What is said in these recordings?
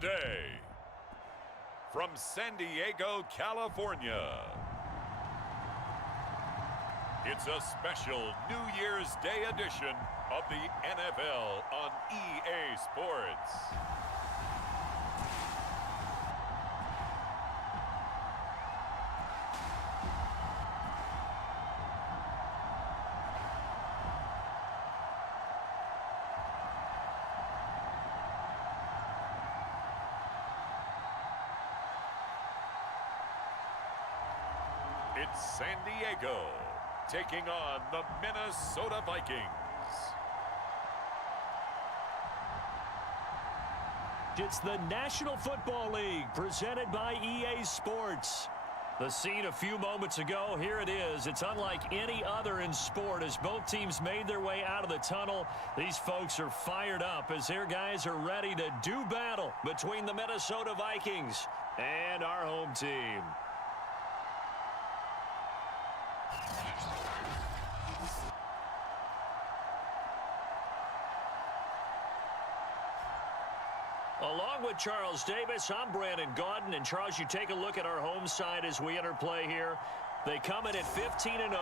today, from San Diego, California, it's a special New Year's Day edition of the NFL on EA Sports. It's San Diego taking on the Minnesota Vikings. It's the National Football League presented by EA Sports. The scene a few moments ago, here it is. It's unlike any other in sport as both teams made their way out of the tunnel. These folks are fired up as their guys are ready to do battle between the Minnesota Vikings and our home team. Along with Charles Davis, I'm Brandon Gaudin. And Charles, you take a look at our home side as we enter play here. They come in at 15-0,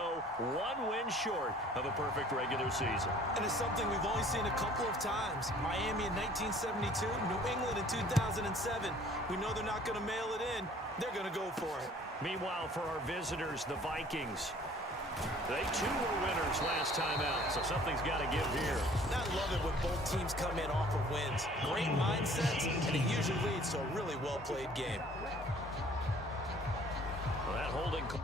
one win short of a perfect regular season. And it's something we've only seen a couple of times. Miami in 1972, New England in 2007. We know they're not going to mail it in. They're going to go for it. Meanwhile, for our visitors, the Vikings, they too were winners last time out, so something's got to give here. And I love it when both teams come in off of wins. Great mindsets, and it usually leads to a really well-played game. Well, that holding call.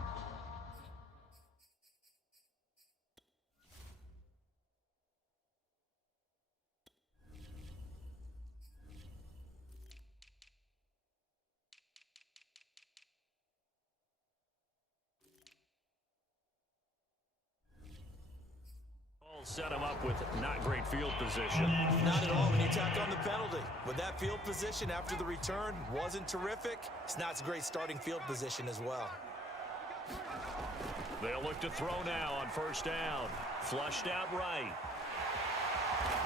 Set him up with not great field position. Not at all when you tack on the penalty. With that field position after the return wasn't terrific, it's not a great starting field position as well. They'll look to throw now on first down. Flushed out right.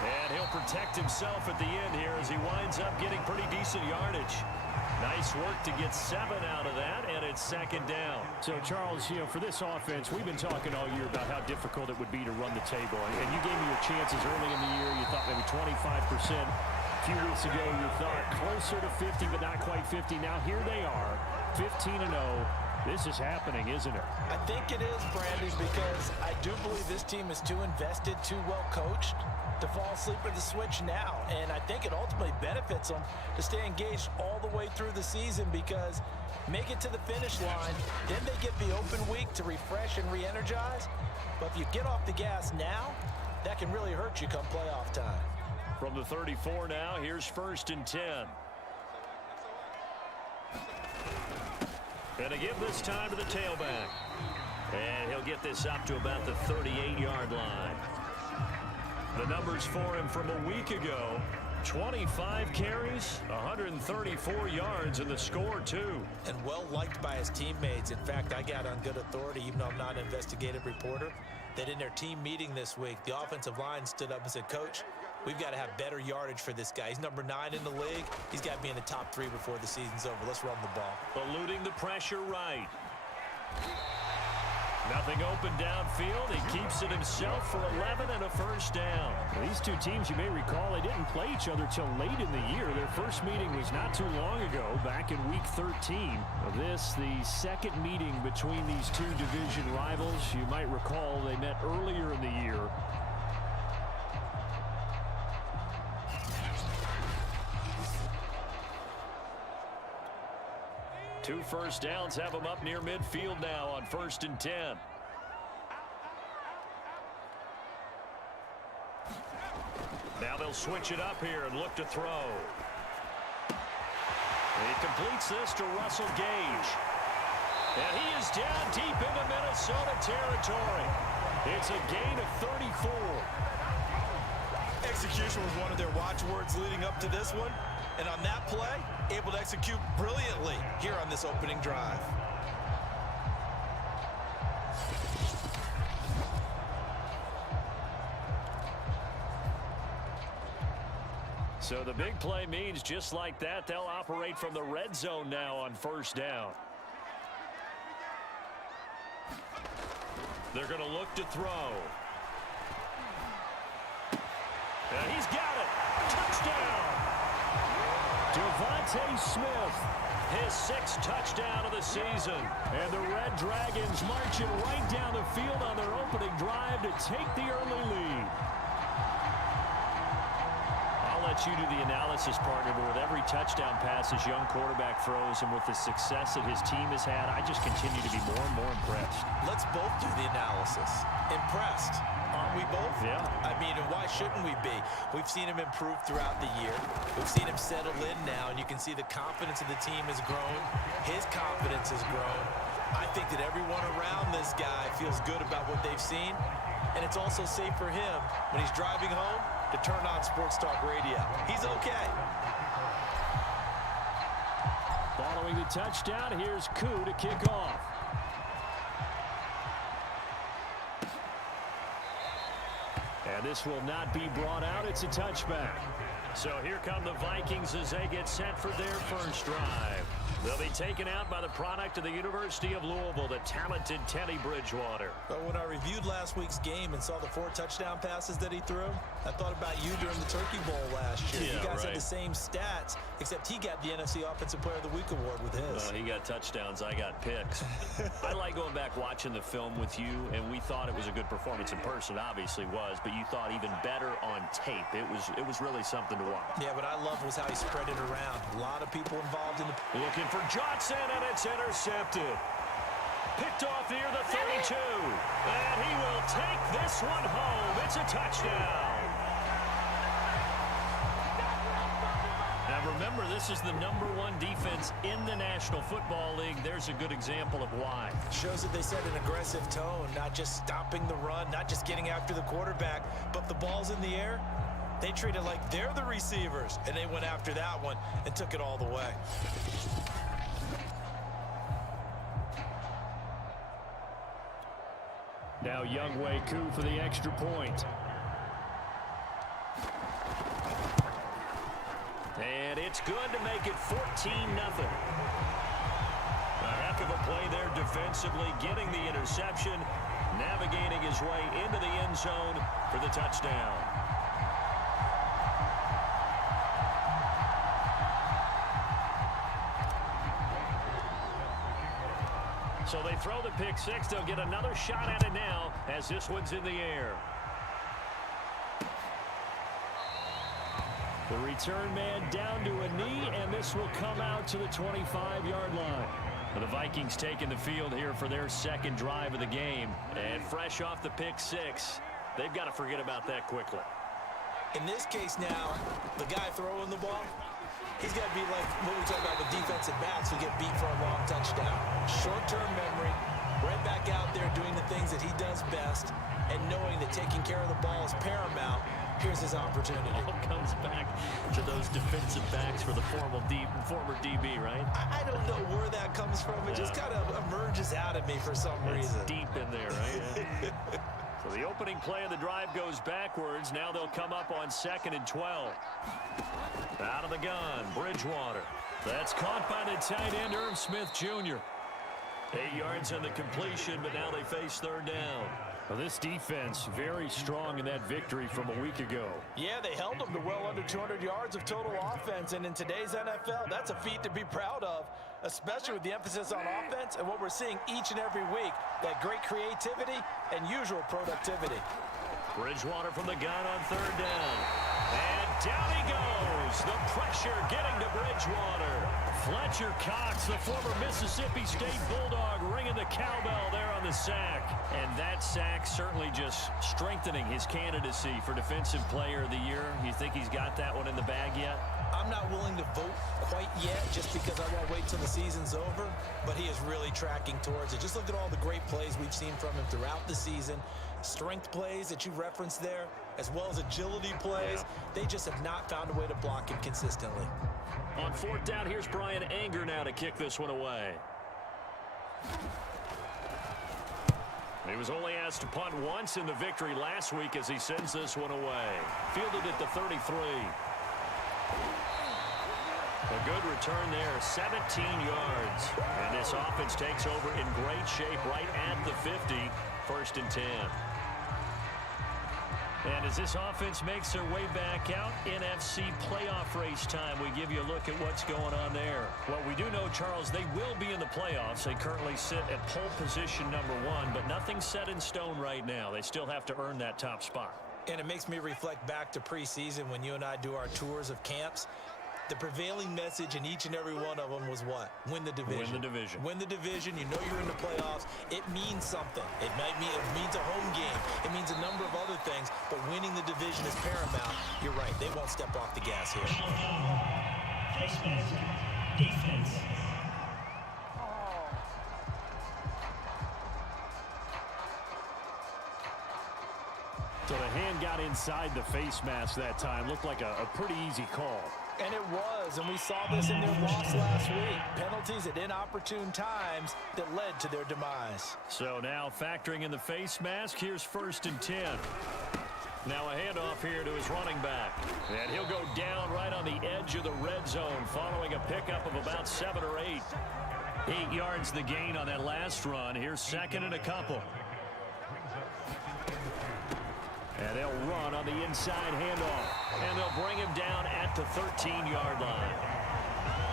And he'll protect himself at the end here as he winds up getting pretty decent yardage. Nice work to get 7 out of that, and it's second down. So, Charles, you know, for this offense, we've been talking all year about how difficult it would be to run the table. And you gave me your chances early in the year. You thought maybe 25%. A few weeks ago, you thought closer to 50, but not quite 50. Now, here they are, 15-0. This is happening, isn't it? I think it is, Brandon, because I do believe this team is too invested, too well coached to fall asleep at the switch now. And I think it ultimately benefits them to stay engaged all the way through the season because make it to the finish line, then they get the open week to refresh and re-energize. But if you get off the gas now, that can really hurt you come playoff time. From the 34 now, here's 1st and 10. And to give this time to the tailback. And he'll get this up to about the 38-yard line. The numbers for him from a week ago, 25 carries, 134 yards, and the score, too. And well-liked by his teammates. In fact, I got on good authority, even though I'm not an investigative reporter, that in their team meeting this week, the offensive line stood up and said, Coach, we've got to have better yardage for this guy. He's number 9 in the league. He's got to be in the top 3 before the season's over. Let's run the ball. Eluding the pressure right. Nothing open downfield. He keeps it himself for 11 and a first down. These two teams, you may recall, they didn't play each other till late in the year. Their first meeting was not too long ago, back in Week 13. This, the second meeting between these two division rivals. You might recall they met earlier in the year. Two first downs have him up near midfield now on 1st and 10. Now they'll switch it up here and look to throw. He completes this to Russell Gage. And he is down deep into Minnesota territory. It's a gain of 34. Execution was one of their watchwords leading up to this one. And on that play, able to execute brilliantly here on this opening drive. So the big play means just like that, they'll operate from the red zone now on first down. They're going to look to throw. And he's got it. Touchdown. Devontae Smith, his 6th touchdown of the season. And the Red Dragons marching right down the field on their opening drive to take the early lead. I'll let you do the analysis, partner, but with every touchdown pass his young quarterback throws and with the success that his team has had, I just continue to be more and more impressed. Let's both do the analysis. Impressed. Aren't we both? Yeah. I mean, and why shouldn't we be? We've seen him improve throughout the year. We've seen him settle in now, and you can see the confidence of the team has grown. His confidence has grown. I think that everyone around this guy feels good about what they've seen, and it's also safe for him when he's driving home to turn on Sports Talk Radio. He's okay. Following the touchdown, here's Koo to kick off. And this will not be brought out. It's a touchback. So here come the Vikings as they get set for their first drive. They'll be taken out by the product of the University of Louisville, the talented Teddy Bridgewater. But when I reviewed last week's game and saw the 4 touchdown passes that he threw, I thought about you during the Turkey Bowl last year. Yeah, you guys right. had the same stats, except he got the NFC Offensive Player of the Week award with his. He got touchdowns. I got picks. I like going back watching the film with you, and we thought it was a good performance in person. Obviously was, but you thought even better on tape. It was really something to watch. Yeah, what I loved was how he spread it around. A lot of people involved in the... Looking for Johnson, and it's intercepted. Picked off near the 32. And he will take this one home. It's a touchdown. Now remember, this is the #1 defense in the National Football League. There's a good example of why. Shows that they set an aggressive tone, not just stopping the run, not just getting after the quarterback, but the ball's in the air. They treat it like they're the receivers, and they went after that one and took it all the way. Now Younghoe Koo for the extra point. And it's good to make it 14-0. A heck of a play there defensively, getting the interception, navigating his way into the end zone for the touchdown. So they throw the pick six. They'll get another shot at it now as this one's in the air. The return man down to a knee, and this will come out to the 25-yard line. The Vikings taking the field here for their second drive of the game. And fresh off the pick six, they've got to forget about that quickly. In this case now, the guy throwing the ball, he's got to be like what we talk about with defensive backs who get beat for a long touchdown. Short-term memory, right back out there doing the things that he does best, and knowing that taking care of the ball is paramount. Here's his opportunity. It all comes back to those defensive backs for the former DB, right? I don't know where that comes from. It just kind of emerges out of me for some reason. Deep in there, right? So the opening play of the drive goes backwards. Now they'll come up on 2nd and 12. Out of the gun, Bridgewater. That's caught by the tight end, Irv Smith Jr. 8 yards on the completion, but now they face third down. Well, this defense very strong in that victory from a week ago. Yeah, they held them to well under 200 yards of total offense, and in today's NFL, that's a feat to be proud of, especially with the emphasis on offense and what we're seeing each and every week, that great creativity and usual productivity. Bridgewater from the gun on third down. And down he goes. The pressure getting to Bridgewater. Fletcher Cox, the former Mississippi State Bulldog, ringing the cowbell there on the sack. And that sack certainly just strengthening his candidacy for Defensive Player of the Year. You think he's got that one in the bag yet? I'm not willing to vote quite yet just because I won't wait till the season's over, but he is really tracking towards it. Just look at all the great plays we've seen from him throughout the season. Strength plays that you referenced there, as well as agility plays. They just have not found a way to block him consistently. On fourth down, here's Brian Anger now to kick this one away. He was only asked to punt once in the victory last week as he sends this one away. Fielded at the 33. A good return there, 17 yards. And this offense takes over in great shape right at the 50, 1st and 10. And as this offense makes their way back out, NFC playoff race time, we give you a look at what's going on there. Well, we do know, Charles, they will be in the playoffs. They currently sit at pole position number 1, but nothing's set in stone right now. They still have to earn that top spot. And it makes me reflect back to preseason when you and I do our tours of camps. The prevailing message in each and every one of them was what? Win the division. Win the division. Win the division. You know you're in the playoffs. It means something. It means a home game. It means a number of other things, but winning the division is paramount. You're right. They won't step off the gas here. Defense. So the hand got inside the face mask that time. Looked like a pretty easy call. And it was, and we saw this in their loss last week. Penalties at inopportune times that led to their demise. So now factoring in the face mask, here's 1st and 10. Now a handoff here to his running back. And he'll go down right on the edge of the red zone following a pickup of about 7 or 8. 8 yards the gain on that last run. Here's 2nd and a couple. And they'll run on the inside handoff. And they'll bring him down at the 13-yard line.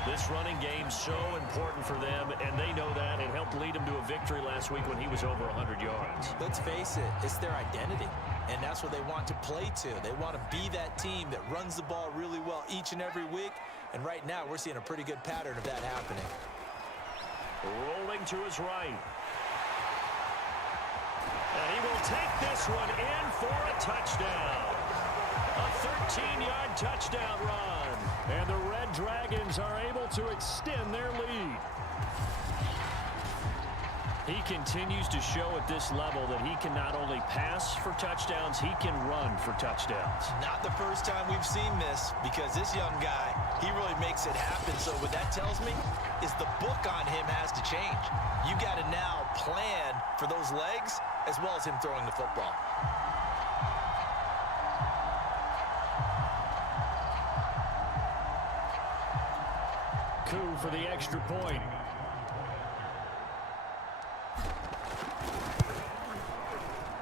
This running game so important for them, and they know that. It helped lead him to a victory last week when he was over 100 yards. Let's face it, it's their identity, and that's what they want to play to. They want to be that team that runs the ball really well each and every week, and right now we're seeing a pretty good pattern of that happening. Rolling to his right. And he will take this one in for a touchdown. A 13-yard touchdown run. And the Red Dragons are able to extend their lead. He continues to show at this level that he can not only pass for touchdowns, he can run for touchdowns. Not the first time we've seen this, because this young guy, he really makes it happen. So what that tells me is the book on him has to change. You got to now plan for those legs as well as him throwing the football. Coup for the extra point.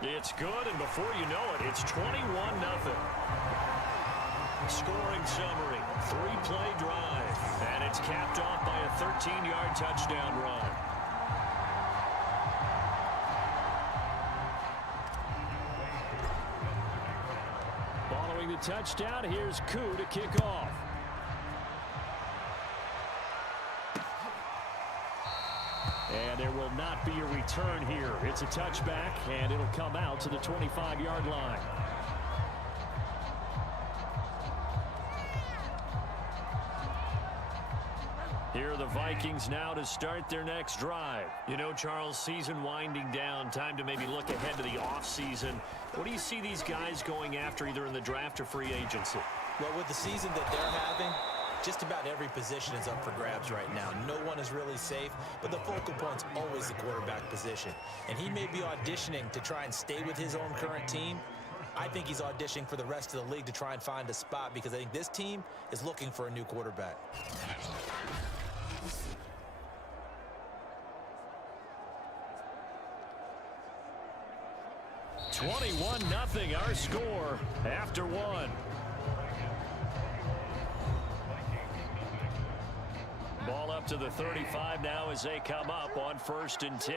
It's good, and before you know it, it's 21-0. Scoring summary, 3-play drive, and it's capped off by a 13-yard touchdown run. Following the touchdown, here's Coup to kick off. And there will not be a return here. It's a touchback, and it'll come out to the 25-yard line. Here are the Vikings now to start their next drive. You know, Charles, season winding down, time to maybe look ahead to the offseason. What do you see these guys going after either in the draft or free agency? Well, with the season that they're having, just about every position is up for grabs right now. No one is really safe, but the focal point's always the quarterback position. And he may be auditioning to try and stay with his own current team. I think he's auditioning for the rest of the league to try and find a spot, because I think this team is looking for a new quarterback. (21-0) our score after one. Ball up to the 35 now as they come up on 1st and 10.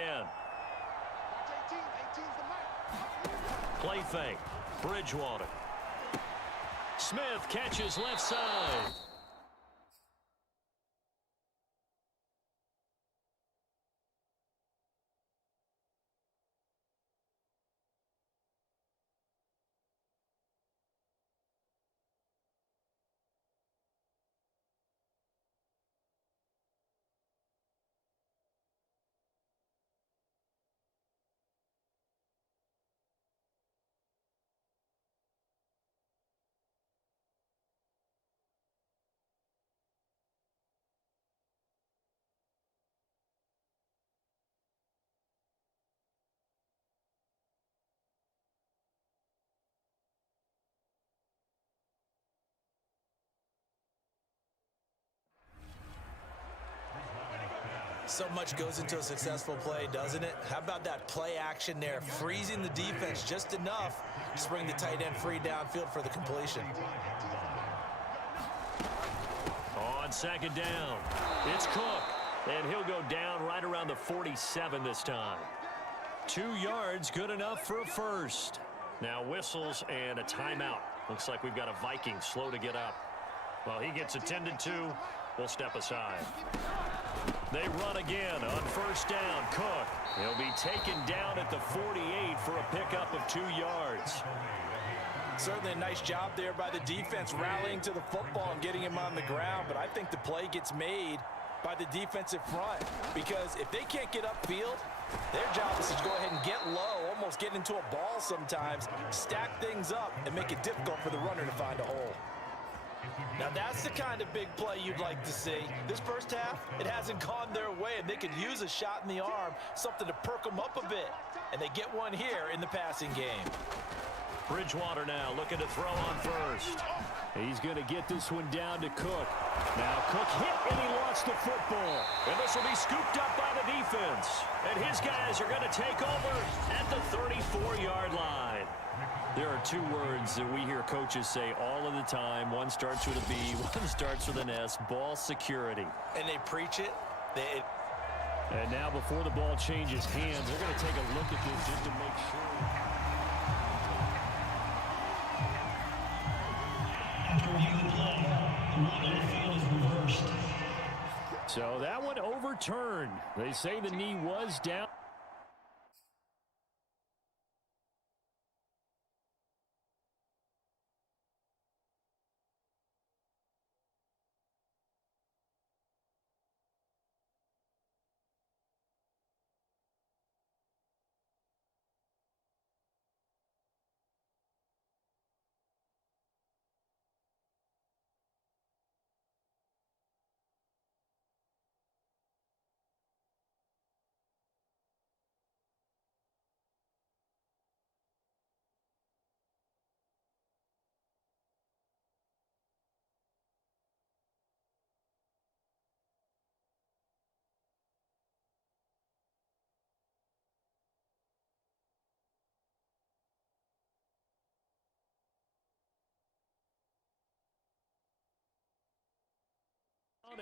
Play fake. Bridgewater. Smith catches left side. So much goes into a successful play, doesn't it? How about that play action there, freezing the defense just enough to bring the tight end free downfield for the completion. On second down, it's Cook, and he'll go down right around the 47 this time. 2 yards, good enough for a first. Now whistles and a timeout. Looks like we've got a Viking slow to get up. Well, he gets attended to. We'll step aside. They run again on first down. Cook. He'll be taken down at the 48 for a pickup of 2 yards. Certainly a nice job there by the defense rallying to the football and getting him on the ground, but I think the play gets made by the defensive front because if they can't get upfield, their job is to go ahead and get low, almost get into a ball sometimes, stack things up, and make it difficult for the runner to find a hole. Now that's the kind of big play you'd like to see. This first half, it hasn't gone their way, and they could use a shot in the arm, something to perk them up a bit. And they get one here in the passing game. Bridgewater now looking to throw on first. He's going to get this one down to Cook. Now Cook hit and he lost the football. And this will be scooped up by the defense. And his guys are going to take over at the 34-yard line. There are 2 words that we hear coaches say all of the time. One starts with a B, one starts with an S, ball security. And they preach it. And now before the ball changes hands, they're going to take a look at this just to make sure. After reviewing the play, the rule on the field is reversed. So that one overturned. They say the knee was down.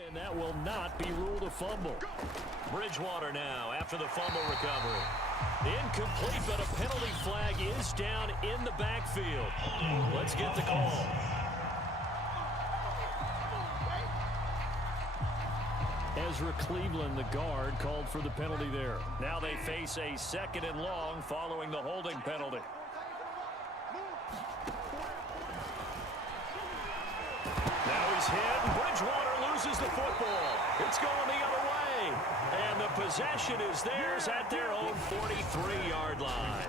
And that will not be ruled a fumble. Bridgewater now after the fumble recovery. Incomplete, but a penalty flag is down in the backfield. Let's get the call. Ezra Cleveland, the guard, called for the penalty there. Now they face a 2nd and long following the holding penalty. Now he's hit. Bridgewater loses the football. It's going the other way. And the possession is theirs at their own 43-yard line.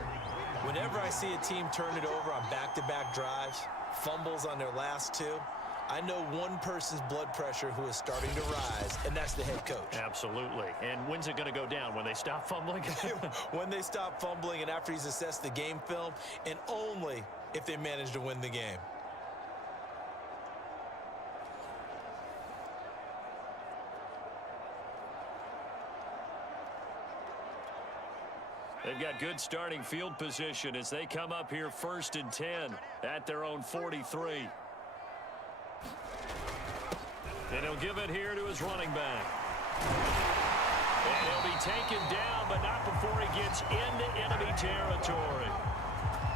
Whenever I see a team turn it over on back-to-back drives, fumbles on their last 2, I know one person's blood pressure who is starting to rise, and that's the head coach. Absolutely. And when's it going to go down? When they stop fumbling? When they stop fumbling and after he's assessed the game film, and only if they manage to win the game. They've got good starting field position as they come up here 1st and 10 at their own 43. And he'll give it here to his running back. And he'll be taken down, but not before he gets into enemy territory.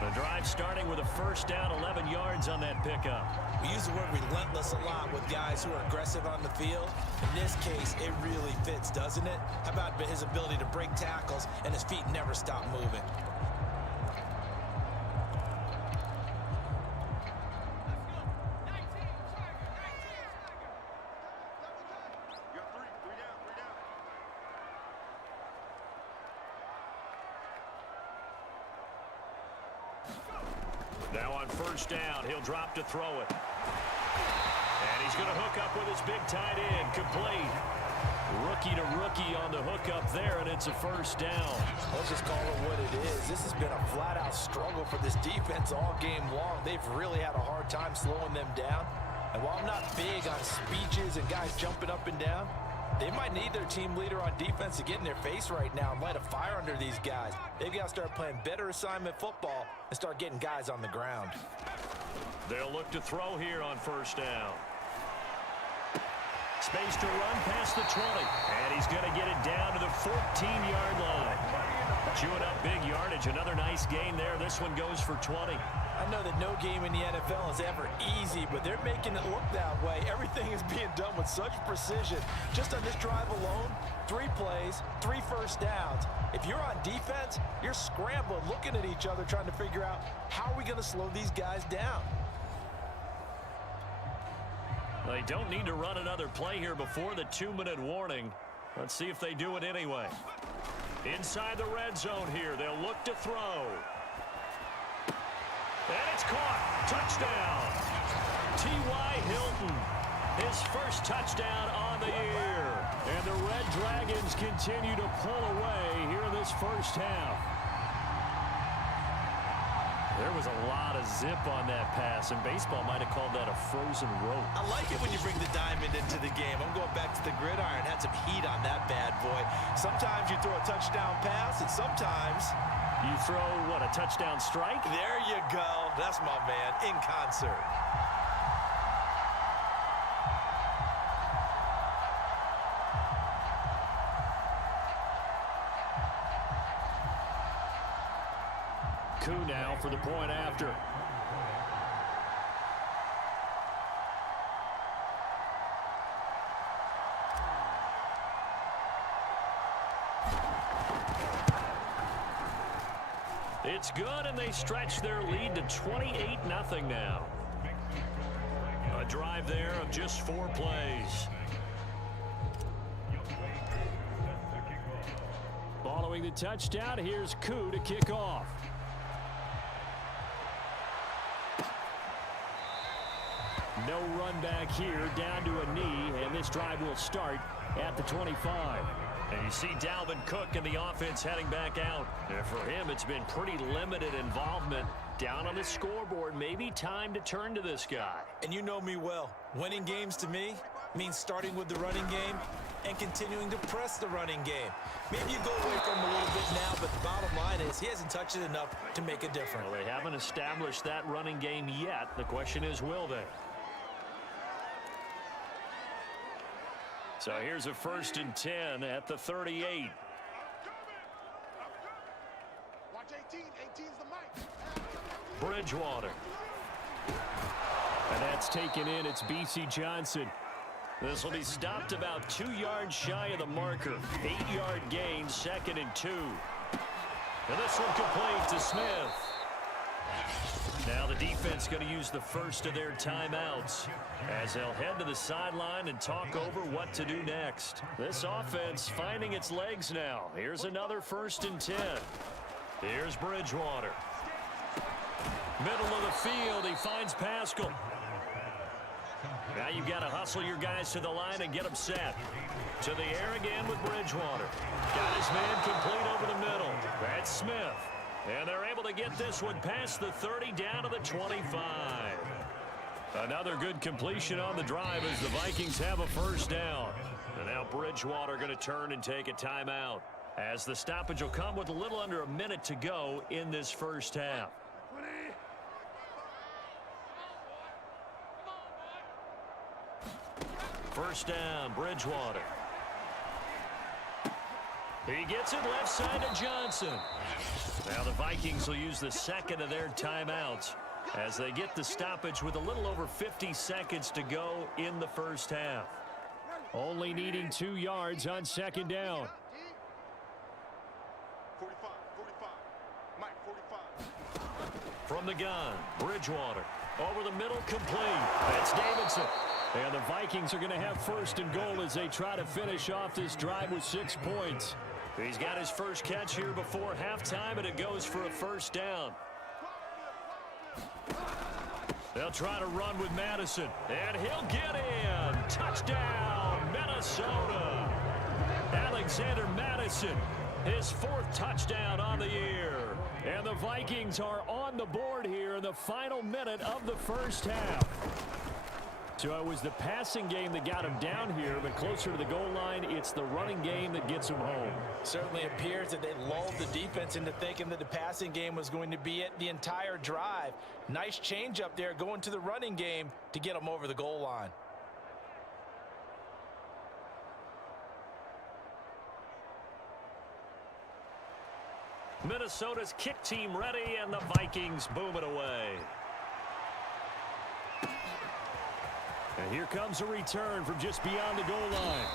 The drive starting with a first down, 11 yards on that pickup. We use the word relentless a lot with guys who are aggressive on the field. In this case, it really fits, doesn't it? How about his ability to break tackles and his feet never stop moving? Now on first down, he'll drop to throw it. And he's going to hook up with his big tight end, complete. Rookie to rookie on the hookup there, and it's a first down. Let's just call it what it is. This has been a flat-out struggle for this defense all game long. They've really had a hard time slowing them down. And while I'm not big on speeches and guys jumping up and down, They might need their team leader on defense to get in their face right now and light a fire under these guys. They've got to start playing better assignment football and start getting guys on the ground. They'll look to throw here on first down. Space to run past the 20. And he's going to get it down to the 14-yard line. Chewing up big yardage. Another nice gain there. This one goes for 20. I know that no game in the NFL is ever easy, but they're making it look that way. Everything is being done with such precision. Just on this drive alone, 3 plays, 3 first downs. If you're on defense, you're scrambling, looking at each other, trying to figure out how are we going to slow these guys down. They don't need to run another play here before the 2-minute warning. Let's see if they do it anyway. Inside the red zone here, they'll look to throw. And it's caught. Touchdown. T.Y. Hilton, his first touchdown on the year. And the Red Dragons continue to pull away here in this first half. There was a lot of zip on that pass, and baseball might have called that a frozen rope. I like it when you bring the diamond into the game. I'm going back to the gridiron. Had some heat on that bad boy. Sometimes you throw a touchdown pass, and sometimes you throw, what, a touchdown strike? There you go. That's my man, in concert. Coup now for the point after. It's good, and they stretch their lead to 28-0 now. A drive there of just 4 plays. Following the touchdown, here's Coup to kick off. No run back here, down to a knee, and this drive will start at the 25. And you see Dalvin Cook in the offense heading back out. And for him, it's been pretty limited involvement down on the scoreboard. Maybe time to turn to this guy. And you know me well. Winning games to me means starting with the running game and continuing to press the running game. Maybe you go away from him a little bit now, but the bottom line is he hasn't touched it enough to make a difference. Well, they haven't established that running game yet. The question is, will they? So here's a 1st and 10 at the 38. Watch 18. 18's the mic. Bridgewater. And that's taken in. It's B.C. Johnson. This will be stopped about 2 yards shy of the marker. 8-yard gain, 2nd and 2. And this one complete to Smith. Now the defense going to use the first of their timeouts as they'll head to the sideline and talk over what to do next. This offense finding its legs now. Here's another 1st and 10. Here's Bridgewater. Middle of the field, he finds Pascal. Now you've got to hustle your guys to the line and get them set. To the air again with Bridgewater. Got his man complete over the middle. That's Smith. And they're able to get this one past the 30 down to the 25. Another good completion on the drive as the Vikings have a 1st down. And now Bridgewater going to turn and take a timeout as the stoppage will come with a little under a minute to go in this first half. First down, Bridgewater. He gets it left side to Johnson. Now the Vikings will use the 2nd of their timeouts as they get the stoppage with a little over 50 seconds to go in the first half. Only needing 2 yards on 2nd down. 45. Mike, 45. From the gun, Bridgewater. Over the middle, complete. That's Davidson. And the Vikings are going to have 1st and goal as they try to finish off this drive with 6 points. He's got his first catch here before halftime, and it goes for a 1st down. They'll try to run with Madison, and he'll get in. Touchdown, Minnesota. Alexander Madison, his 4th touchdown on the year. And the Vikings are on the board here in the final minute of the first half. So it was the passing game that got him down here, but closer to the goal line, it's the running game that gets him home. Certainly appears that they lulled the defense into thinking that the passing game was going to be it the entire drive. Nice change up there going to the running game to get them over the goal line. Minnesota's kick team ready, and the Vikings boom it away. And here comes a return from just beyond the goal line.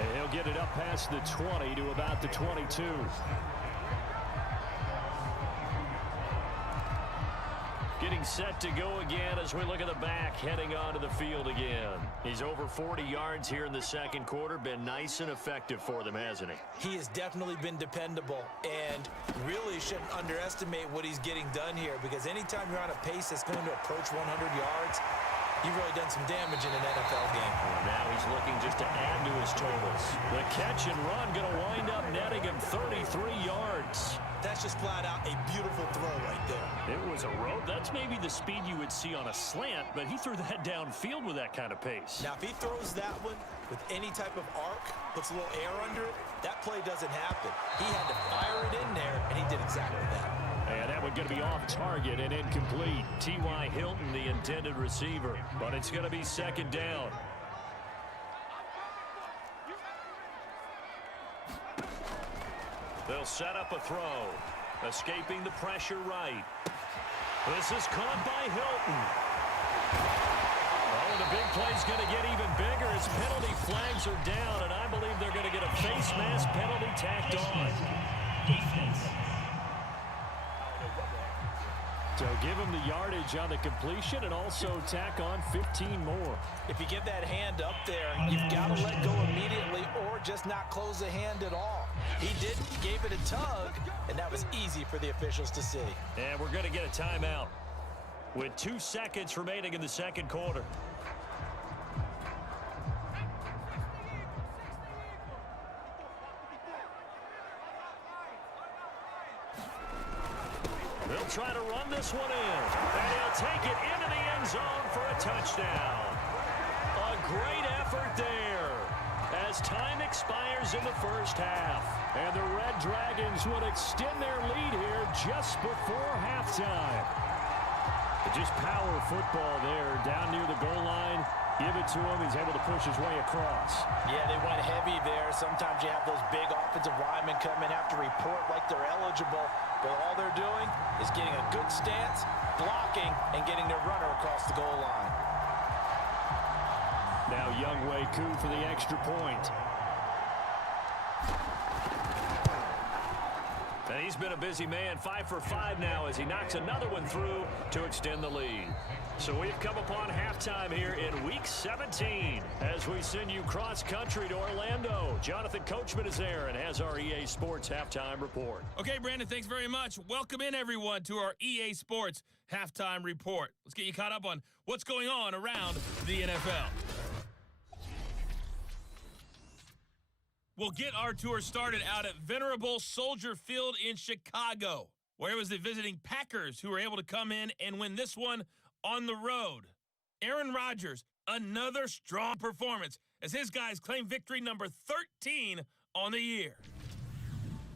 And he'll get it up past the 20 to about the 22. Getting set to go again as we look at the back, heading onto the field again. He's over 40 yards here in the second quarter. Been nice and effective for them, hasn't he? He has definitely been dependable, and really shouldn't underestimate what he's getting done here, because anytime you're on a pace that's going to approach 100 yards, you've really done some damage in an NFL game. Well, now he's looking just to add to his totals. The catch and run going to wind up netting him 33 yards. That's just flat out a beautiful throw right there. It was a road. That's maybe the speed you would see on a slant, but he threw that downfield with that kind of pace. Now, if he throws that one with any type of arc, puts a little air under it, that play doesn't happen. He had to fire it in there, and he did exactly that. And that one going to be off target and incomplete. T.Y. Hilton, the intended receiver, but it's going to be second down. They'll set up a throw. Escaping the pressure right. This is caught by Hilton. Oh, the big play's going to get even bigger as penalty flags are down, and I believe they're going to get a face mask penalty tacked on. Defense. So give him the yardage on the completion and also tack on 15 more. If you give that hand up there, you've got to let go immediately or just not close the hand at all. He didn't. He gave it a tug, and that was easy for the officials to see. And we're going to get a timeout with 2 seconds remaining in the second quarter. They'll try to run this one in, and he'll take it into the end zone for a touchdown. A great effort there as time expires in the first half. And the Red Dragons would extend their lead here just before halftime. Just power football there down near the goal line. Give it to him. He's able to push his way across. Yeah, they went heavy there. Sometimes you have those big offensive linemen come in, have to report like they're eligible. But all they're doing is getting a good stance, blocking, and getting their runner across the goal line. Now Younghoe Koo for the extra point. And he's been a busy man, 5 for 5 now as he knocks another one through to extend the lead. So we've come upon halftime here in Week 17 as we send you cross-country to Orlando. Jonathan Coachman is there and has our EA Sports Halftime Report. Okay, Brandon, thanks very much. Welcome in, everyone, to our EA Sports Halftime Report. Let's get you caught up on what's going on around the NFL. We'll get our tour started out at Venerable Soldier Field in Chicago, where it was the visiting Packers who were able to come in and win this one on the road. Aaron Rodgers, another strong performance as his guys claim victory number 13 on the year.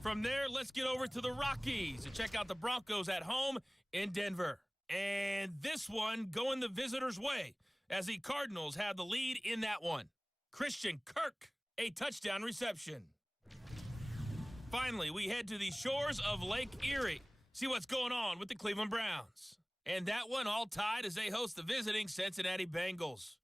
From there, let's get over to the Rockies and check out the Broncos at home in Denver. And this one going the visitors' way as the Cardinals have the lead in that one. Christian Kirk, a touchdown reception. Finally, we head to the shores of Lake Erie. See what's going on with the Cleveland Browns. And that one all tied as they host the visiting Cincinnati Bengals.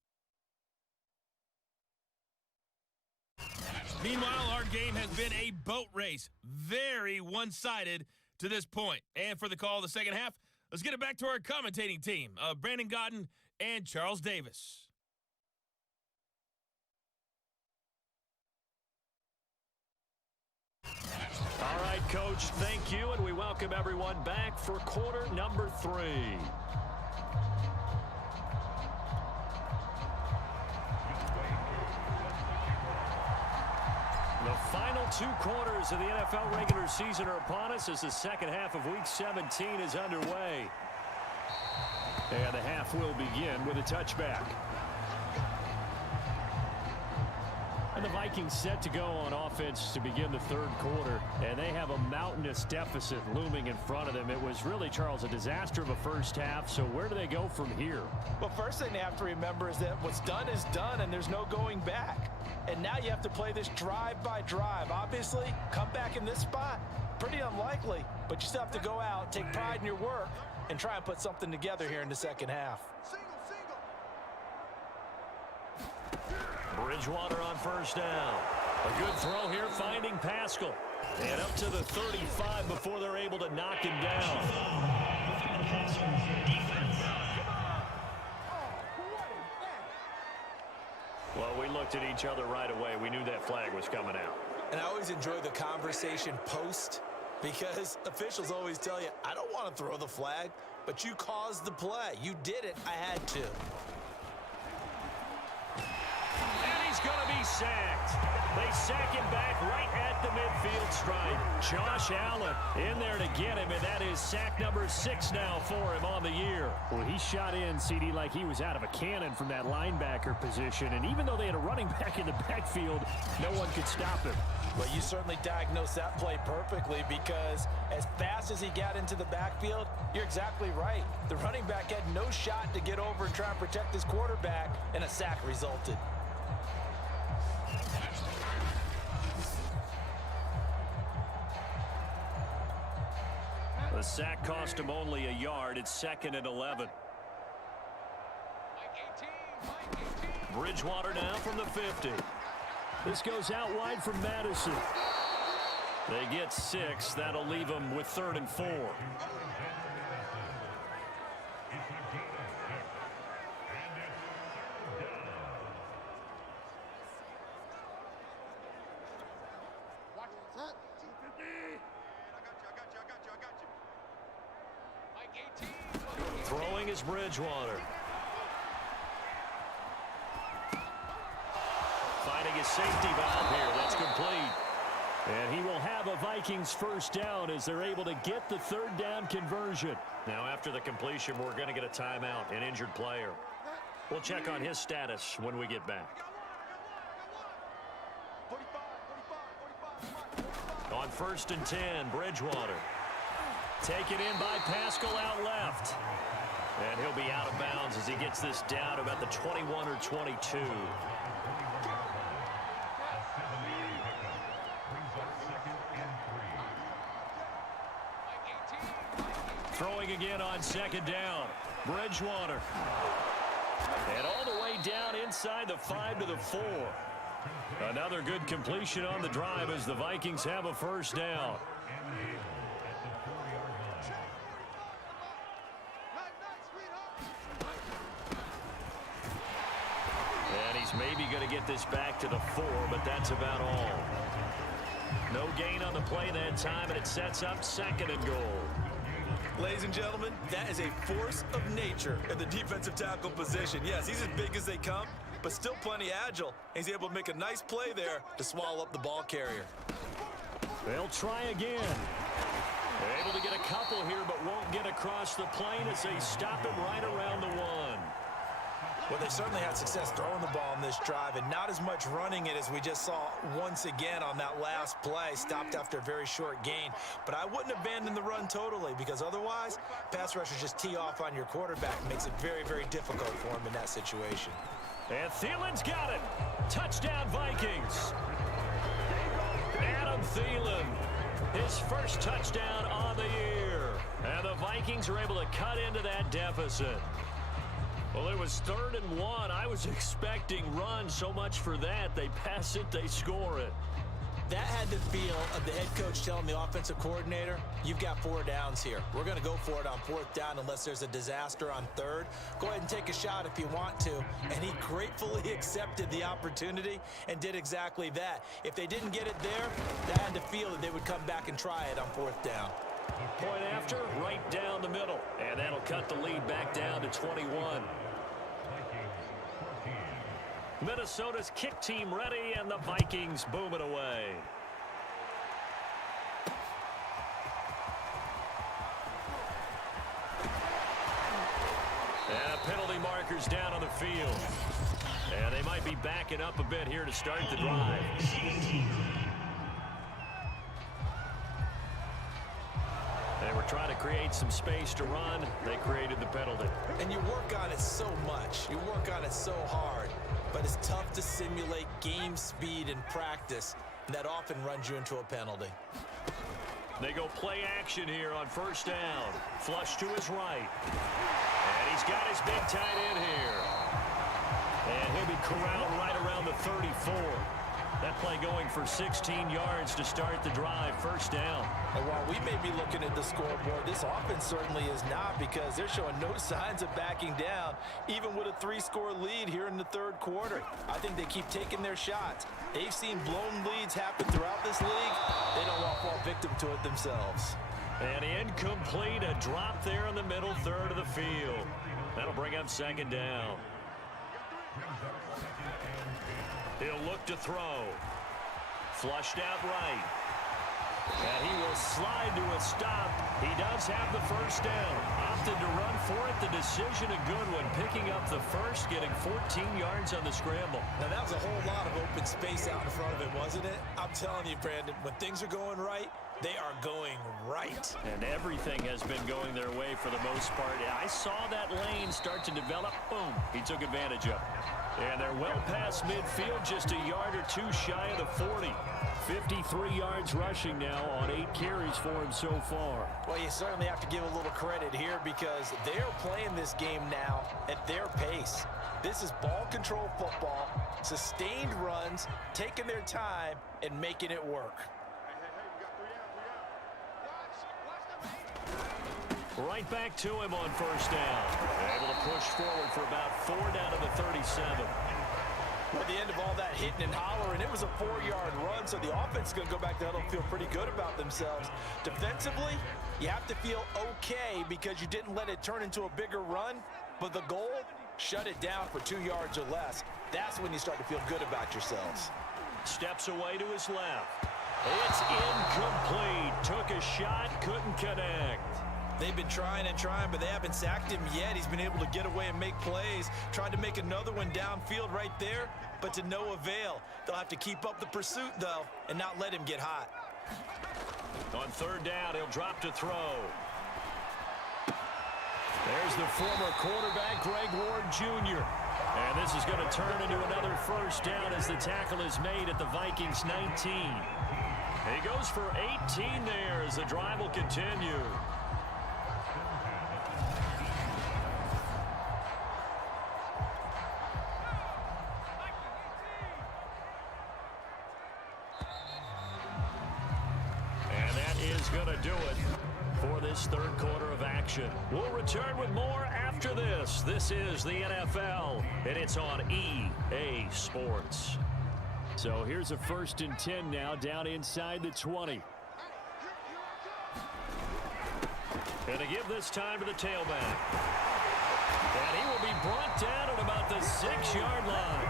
Meanwhile, our game has been a boat race. Very one-sided to this point. And for the call of the second half, let's get it back to our commentating team of Brandon Godden and Charles Davis. All right, Coach, thank you, and we welcome everyone back for quarter number 3. The final 2 quarters of the NFL regular season are upon us as the second half of Week 17 is underway. And the half will begin with a touchback. And the Vikings set to go on offense to begin the third quarter, and they have a mountainous deficit looming in front of them. It was really, Charles, a disaster of a first half, so where do they go from here? Well, first thing they have to remember is that what's done is done, and there's no going back. And now you have to play this drive by drive. Obviously, come back in this spot, pretty unlikely, but you still have to go out, take pride in your work, and try and put something together here in the second half. Bridgewater on first down. A good throw here, finding Pascal. And up to the 35 before they're able to knock him down. Well, we looked at each other right away. We knew that flag was coming out. And I always enjoy the conversation post, because officials always tell you, I don't want to throw the flag, but you caused the play. You did it. I had to. And he's going to be sacked. They sack him back right at the midfield stripe. Josh Allen in there to get him, and that is sack number 6 now for him on the year. Well, he shot in, CD, like he was out of a cannon from that linebacker position, and even though they had a running back in the backfield, no one could stop him. Well, you certainly diagnosed that play perfectly, because as fast as he got into the backfield, you're exactly right. The running back had no shot to get over and try and protect his quarterback, and a sack resulted. The sack cost him only a yard. It's 2nd and 11. Bridgewater now from the 50. This goes out wide from Madison. They get 6. That'll leave them with 3rd and 4. Throwing is Bridgewater. Finding his safety valve here. That's complete. And he will have a Vikings first down as they're able to get the 3rd down conversion. Now, after the completion, we're going to get a timeout, an injured player. We'll check on his status when we get back. On 1st and 10, Bridgewater. Taken in by Pascal out left. And he'll be out of bounds as he gets this down about the 21 or 22. Throwing again on 2nd down. Bridgewater. And all the way down inside the 5 to the 4. Another good completion on the drive as the Vikings have a first down. And he's maybe going to get this back to the 4, but that's about all. No gain on the play that time, and it sets up 2nd and goal. Ladies and gentlemen, that is a force of nature in the defensive tackle position. Yes, he's as big as they come, but still plenty agile. He's able to make a nice play there to swallow up the ball carrier. They'll try again. They're able to get a couple here, but won't get across the plane as they stop him right around the 1. Well, they certainly had success throwing the ball in this drive, and not as much running it as we just saw once again on that last play. Stopped after a very short gain. But I wouldn't abandon the run totally, because otherwise, pass rushers just tee off on your quarterback. It makes it very, very difficult for him in that situation. And Thielen's got it. Touchdown, Vikings. Adam Thielen, his first touchdown on the year. And the Vikings are able to cut into that deficit. Well, it was 3rd and 1. I was expecting run. So much for that. They pass it, they score it. That had the feel of the head coach telling the offensive coordinator, you've got 4 downs here. We're going to go for it on 4th down unless there's a disaster on 3rd. Go ahead and take a shot if you want to. And he gratefully accepted the opportunity and did exactly that. If they didn't get it there, they had to feel that they would come back and try it on 4th down. Point after, right down the middle. And that'll cut the lead back down to 21. Minnesota's kick team ready, and the Vikings boom it away. And penalty markers down on the field. And they might be backing up a bit here to start the drive. They were trying to create some space to run. They created the penalty. And you work on it so much. You work on it so hard. But it's tough to simulate game speed in practice. And that often runs you into a penalty. They go play action here on first down. Flush to his right. And he's got his big tight end here. And he'll be corralled right around the 34. That play going for 16 yards to start the drive, first down. And while we may be looking at the scoreboard, this offense certainly is not, because they're showing no signs of backing down, even with a 3-score lead here in the third quarter. I think they keep taking their shots. They've seen blown leads happen throughout this league. They don't want to fall victim to it themselves. And incomplete, a drop there in the middle third of the field. That'll bring up second down. He'll look to throw. Flushed out right. And he will slide to a stop. He does have the first down. Opted to run for it. The decision a good one. Picking up the first, getting 14 yards on the scramble. Now, that was a whole lot of open space out in front of it, wasn't it? I'm telling you, Brandon, when things are going right, they are going right. And everything has been going their way for the most part. I saw that lane start to develop. Boom. He took advantage of it. And they're well past midfield, just a yard or two shy of the 40. 53 yards rushing now on 8 carries for him so far. Well, you certainly have to give a little credit here, because they're playing this game now at their pace. This is ball control football, sustained runs, taking their time, and making it work. Right back to him on first down. Able to push forward for about 4 down to the 37. At the end of all that hitting and hollering, it was a 4-yard run, so the offense is going to go back there and feel pretty good about themselves. Defensively, you have to feel okay because you didn't let it turn into a bigger run, but the goal, shut it down for 2 yards or less. That's when you start to feel good about yourselves. Steps away to his left. It's incomplete. Took a shot, couldn't connect. They've been trying and trying, but they haven't sacked him yet. He's been able to get away and make plays. Tried to make another one downfield right there, but to no avail. They'll have to keep up the pursuit, though, and not let him get hot. On third down, he'll drop to throw. There's the former quarterback, Greg Ward Jr. And this is going to turn into another first down as the tackle is made at the Vikings 19. He goes for 18 there as the drive will continue. Going to do it for this third quarter of action. We'll return with more after this. This is the NFL, and it's on EA Sports. So here's a 1st and 10 now, down inside the 20. And to give this time to the tailback. And he will be brought down at about the 6-yard line.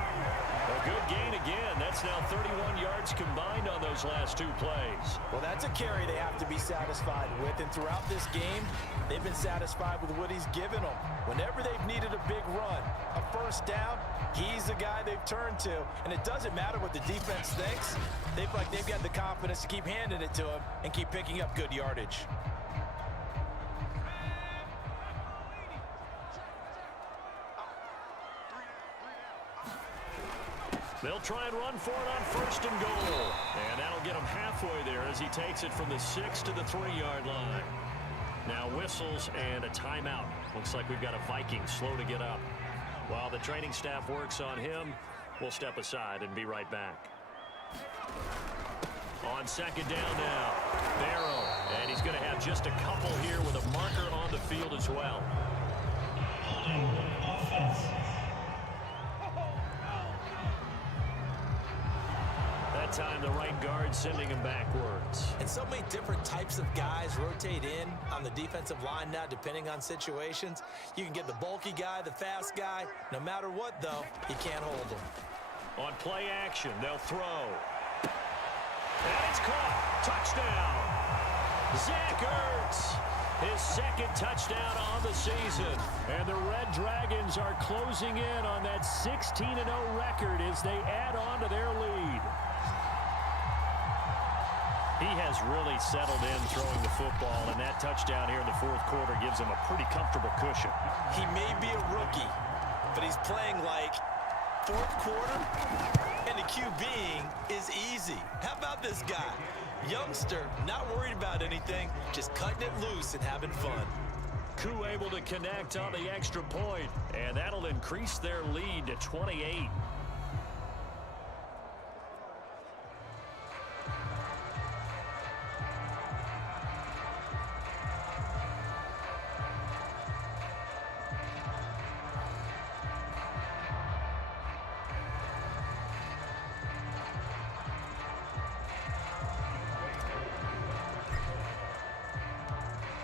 A good gain again. That's now 31 yards combined on those last 2 plays. Well, that's a carry they have to be satisfied with. And throughout this game, they've been satisfied with what he's given them. Whenever they've needed a big run, a first down, he's the guy they've turned to. And it doesn't matter what the defense thinks. They feel like they've got the confidence to keep handing it to him and keep picking up good yardage. They'll try and run for it on 1st and goal. And that'll get him halfway there as he takes it from the 6 to the 3-yard line. Now whistles and a timeout. Looks like we've got a Viking slow to get up. While the training staff works on him, we'll step aside and be right back. On 2nd down now, Barrow. And he's going to have just a couple here with a marker on the field as well. Offense. Time the right guard sending him backwards. And so many different types of guys rotate in on the defensive line now, depending on situations. You can get the bulky guy, the fast guy. No matter what, though, you can't hold them. On play action, they'll throw. And it's caught. Touchdown. Zach Ertz. His 2nd touchdown on the season. And the Red Dragons Rams are closing in on that 16-0 record as they add on to their lead. He has really settled in throwing the football, and that touchdown here in the fourth quarter gives him a pretty comfortable cushion. He may be a rookie, but he's playing like fourth quarter, and the QBing is easy. How about this guy? Youngster, not worried about anything, just cutting it loose and having fun. Koo able to connect on the extra point, and that'll increase their lead to 28.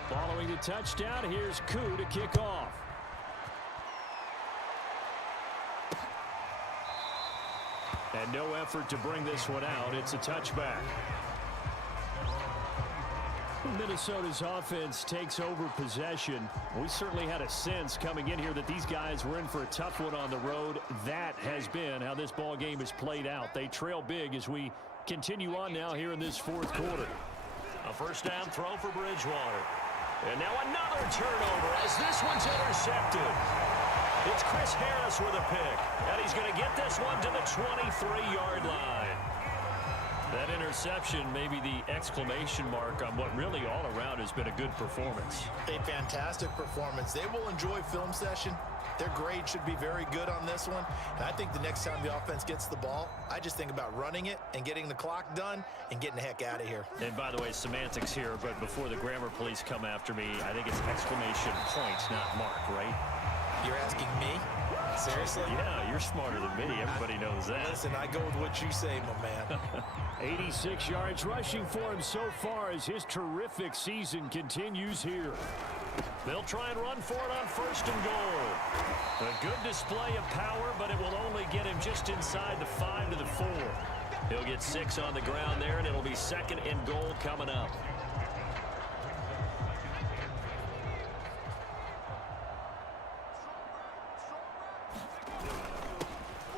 Following the touchdown, here's Koo to kick off. And no effort to bring this one out. It's a touchback. Minnesota's offense takes over possession. We certainly had a sense coming in here that these guys were in for a tough one on the road. That has been how this ball game has played out. They trail big as we continue on now here in this fourth quarter. A first down throw for Bridgewater. And now another turnover as this one's intercepted. It's Chris Harris with a pick. And he's going to get this one to the 23-yard line. That interception may be the exclamation mark on what really all around has been a good performance. A fantastic performance. They will enjoy film session. Their grade should be very good on this one. And I think the next time the offense gets the ball, I just think about running it and getting the clock done and getting the heck out of here. And by the way, semantics here, but before the grammar police come after me, I think it's exclamation points, not mark, right? You're asking me? Seriously? Yeah, you're smarter than me. Everybody knows that. Listen, I go with what you say, my man. 86 yards rushing for him so far as his terrific season continues here. They'll try and run for it on first and goal. A good display of power, but it will only get him just inside the 5 to the 4. He'll get 6 on the ground there, and it'll be second and goal coming up.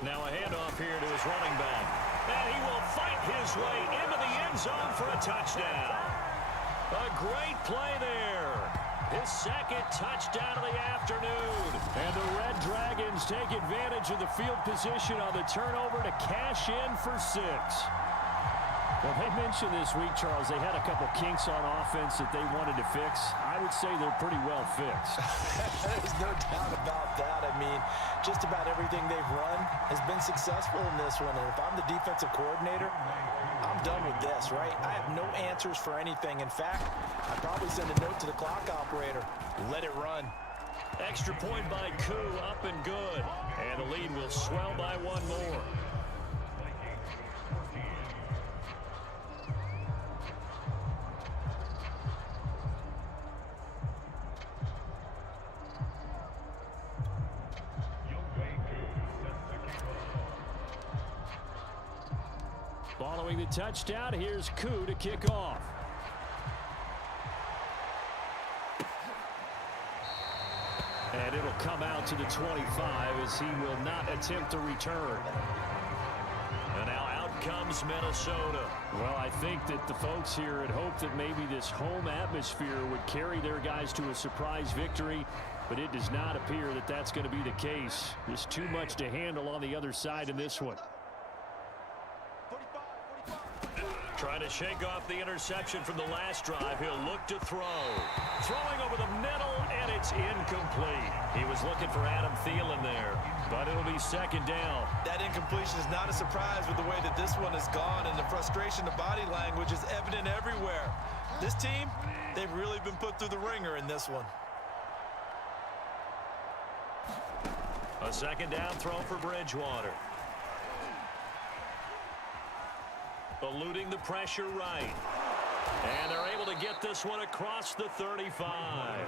Now a handoff here to his running back. And he will fight his way into the end zone for a touchdown. A great play there. His second touchdown of the afternoon. And the Red Dragons take advantage of the field position on the turnover to cash in for 6. Well, they mentioned this week, Charles, they had a couple kinks on offense that they wanted to fix. I would say they're pretty well fixed. There's no doubt about that. I mean, just about everything they've run has been successful in this one. And if I'm the defensive coordinator, I'm done with this, right? I have no answers for anything. In fact, I'd probably send a note to the clock operator. Let it run. Extra point by Koo, up and good. And the lead will swell by one more. Following the touchdown, here's Koo to kick off. And it'll come out to the 25 as he will not attempt to return. And now out comes Minnesota. Well, I think that the folks here had hoped that maybe this home atmosphere would carry their guys to a surprise victory, but it does not appear that that's going to be the case. There's too much to handle on the other side in this one. Trying to shake off the interception from the last drive. He'll look to throw. Throwing over the middle, and it's incomplete. He was looking for Adam Thielen there, but it'll be second down. That incompletion is not a surprise with the way that this one has gone, and the frustration, the body language is evident everywhere. This team, they've really been put through the ringer in this one. A second down throw for Bridgewater. Eluding the pressure right. And they're able to get this one across the 35.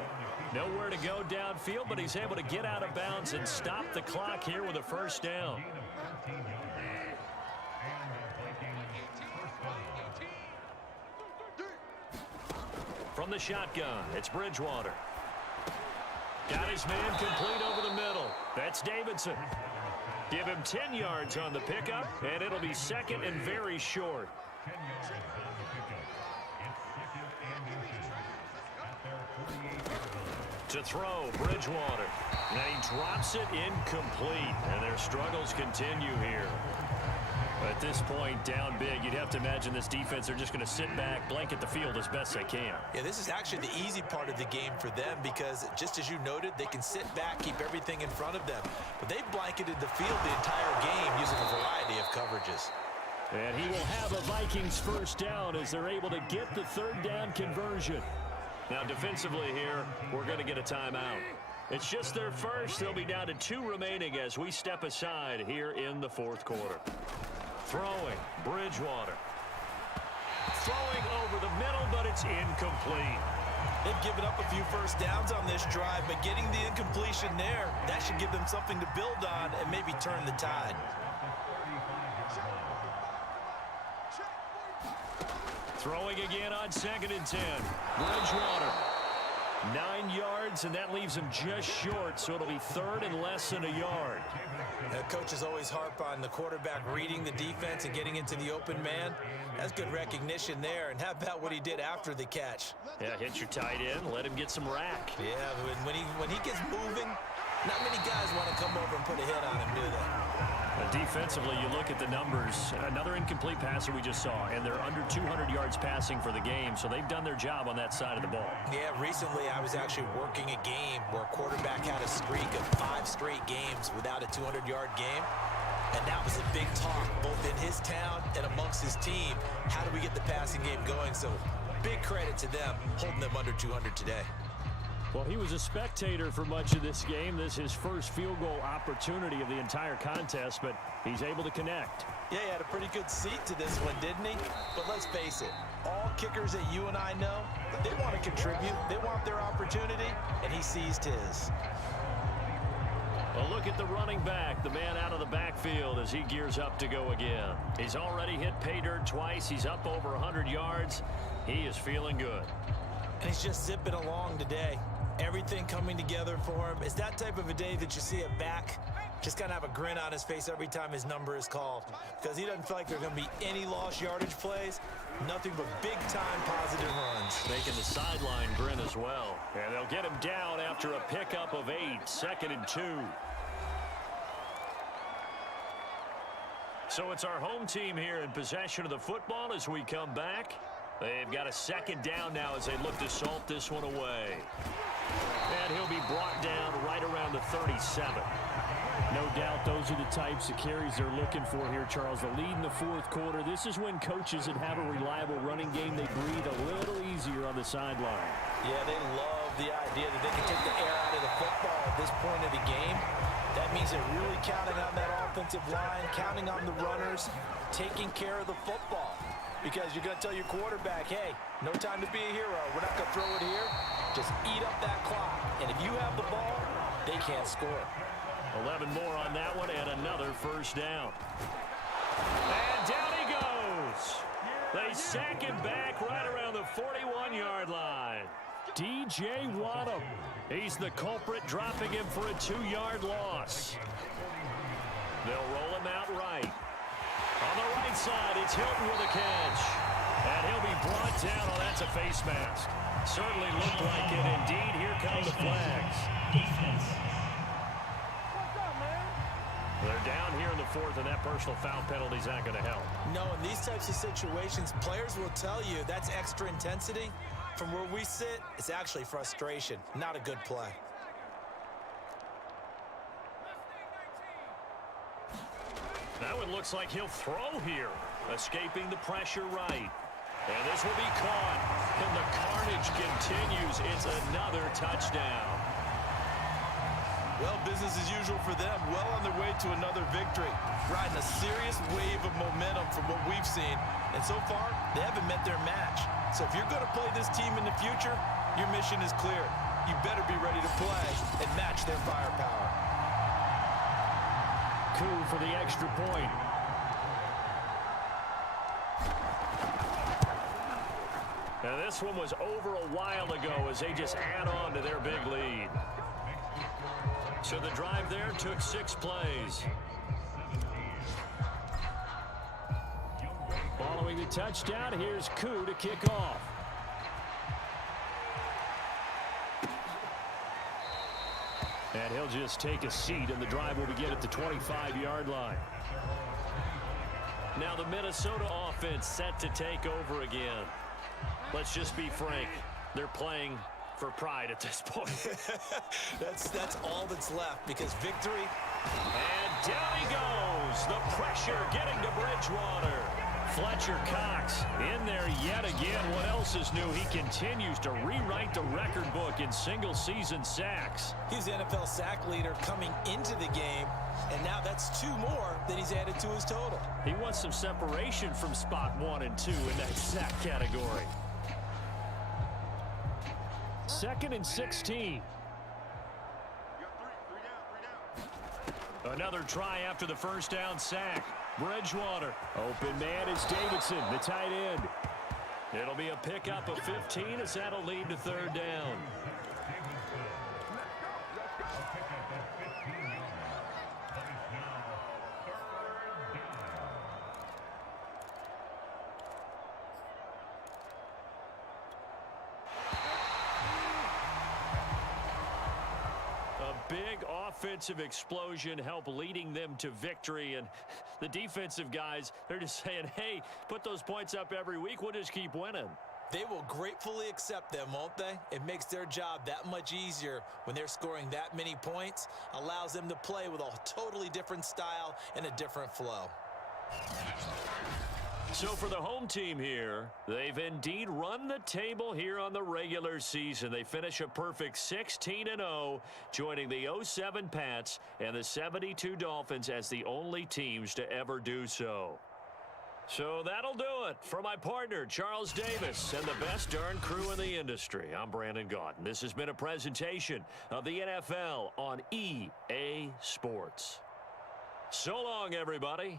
Nowhere to go downfield, but he's able to get out of bounds and stop the clock here with a first down. From the shotgun, it's Bridgewater. Got his man complete over the middle. That's Davidson. Give him 10 yards on the pickup, and it'll be second and very short. To throw, Bridgewater. And he drops it incomplete, and their struggles continue here. At this point, down big, you'd have to imagine this defense are just going to sit back, blanket the field as best they can. Yeah, this is actually the easy part of the game for them because, just as you noted, they can sit back, keep everything in front of them. But they've blanketed the field the entire game using a variety of coverages. And he will have a Vikings first down as they're able to get the third down conversion. Now, defensively here, we're going to get a timeout. It's just their first. They'll be down to 2 remaining as we step aside here in the fourth quarter. Throwing, Bridgewater. Throwing over the middle, but it's incomplete. They've given up a few first downs on this drive, but getting the incompletion there, that should give them something to build on and maybe turn the tide. Throwing again on 2nd and 10. Bridgewater. 9 yards, and that leaves him just short, so it'll be third and less than a yard. Coaches always harp on the quarterback reading the defense and getting into the open man. That's good recognition there. And how about what he did after the catch? Yeah, hit your tight end, let him get some rack. Yeah, when he gets moving, not many guys want to come over and put a hit on him, do they? Defensively, you look at the numbers. Another incomplete passer we just saw, and they're under 200 yards passing for the game, so they've done their job on that side of the ball. Yeah, recently I was actually working a game where a quarterback had a streak of 5 straight games without a 200-yard game, and that was a big talk both in his town and amongst his team. How do we get the passing game going? So big credit to them holding them under 200 today. Well, he was a spectator for much of this game. This is his first field goal opportunity of the entire contest, but he's able to connect. Yeah, he had a pretty good seat to this one, didn't he? But let's face it, all kickers that you and I know, they want to contribute. They want their opportunity, and he seized his. Well, look at the running back, the man out of the backfield as he gears up to go again. He's already hit pay dirt twice. He's up over 100 yards. He is feeling good. And he's just zipping along today. Everything coming together for him. It's that type of a day that you see a back just kind of have a grin on his face every time his number is called, because he doesn't feel like there's going to be any lost yardage plays, nothing but big-time positive runs. Making the sideline grin as well. And they'll get him down after a pickup of 8, 2nd and 2. So it's our home team here in possession of the football as we come back. They've got a 2nd down now as they look to salt this one away. And he'll be brought down right around the 37. No doubt those are the types of carries they're looking for here, Charles. The lead in the fourth quarter. This is when coaches that have a reliable running game, they breathe a little easier on the sideline. Yeah, they love the idea that they can take the air out of the football at this point of the game. That means they're really counting on that offensive line, counting on the runners, taking care of the football. Because you're going to tell your quarterback, hey, no time to be a hero. We're not going to throw it here. Just eat up that clock. And if you have the ball, they can't score. 11 more on that one and another first down. And down he goes. They sack him back right around the 41-yard line. DJ Waddle. He's the culprit, dropping him for a 2-yard loss. They'll roll him out right. On the right side, it's Hilton with a catch. And he'll be brought down. Oh, that's a face mask. Certainly looked like it. Indeed, here come the flags. Defense. They're down here in the fourth, and that personal foul penalty is not going to help. No, in these types of situations, players will tell you that's extra intensity. From where we sit, it's actually frustration, not a good play. Now it looks like he'll throw here, escaping the pressure right. And this will be caught, and the carnage continues. It's another touchdown. Well, business as usual for them. Well on their way to another victory. Riding a serious wave of momentum from what we've seen. And so far, they haven't met their match. So if you're going to play this team in the future, your mission is clear. You better be ready to play and match their firepower. Coup for the extra point. Now this one was over a while ago as they just add on to their big lead. So the drive there took 6 plays. Following the touchdown, here's Koo to kick off. And he'll just take a seat, and the drive will begin at the 25-yard line. Now the Minnesota offense set to take over again. Let's just be frank. They're playing for pride at this point. That's all that's left, because victory. And down he goes. The pressure getting to Bridgewater. Fletcher Cox in there yet again. What else is new? He continues to rewrite the record book in single-season sacks. He's the NFL sack leader coming into the game, and now that's 2 more that he's added to his total. He wants some separation from spot 1 and 2 in that sack category. 2nd and 16. Another try after the first down sack. Bridgewater. Open man is Davidson, the tight end. It'll be a pickup of 15 as that'll lead to 3rd down. Big offensive explosion help leading them to victory, and the defensive guys, they're just saying, hey, put those points up every week, we'll just keep winning. They will gratefully accept them, won't they? It makes their job that much easier when they're scoring that many points, allows them to play with a totally different style and a different flow. So for the home team here, they've indeed run the table here on the regular season. They finish a perfect 16-0, joining the 07 Pats and the 72 Dolphins as the only teams to ever do so. So that'll do it. For my partner, Charles Davis, and the best darn crew in the industry, I'm Brandon Gaudin. This has been a presentation of the NFL on EA Sports. So long, everybody.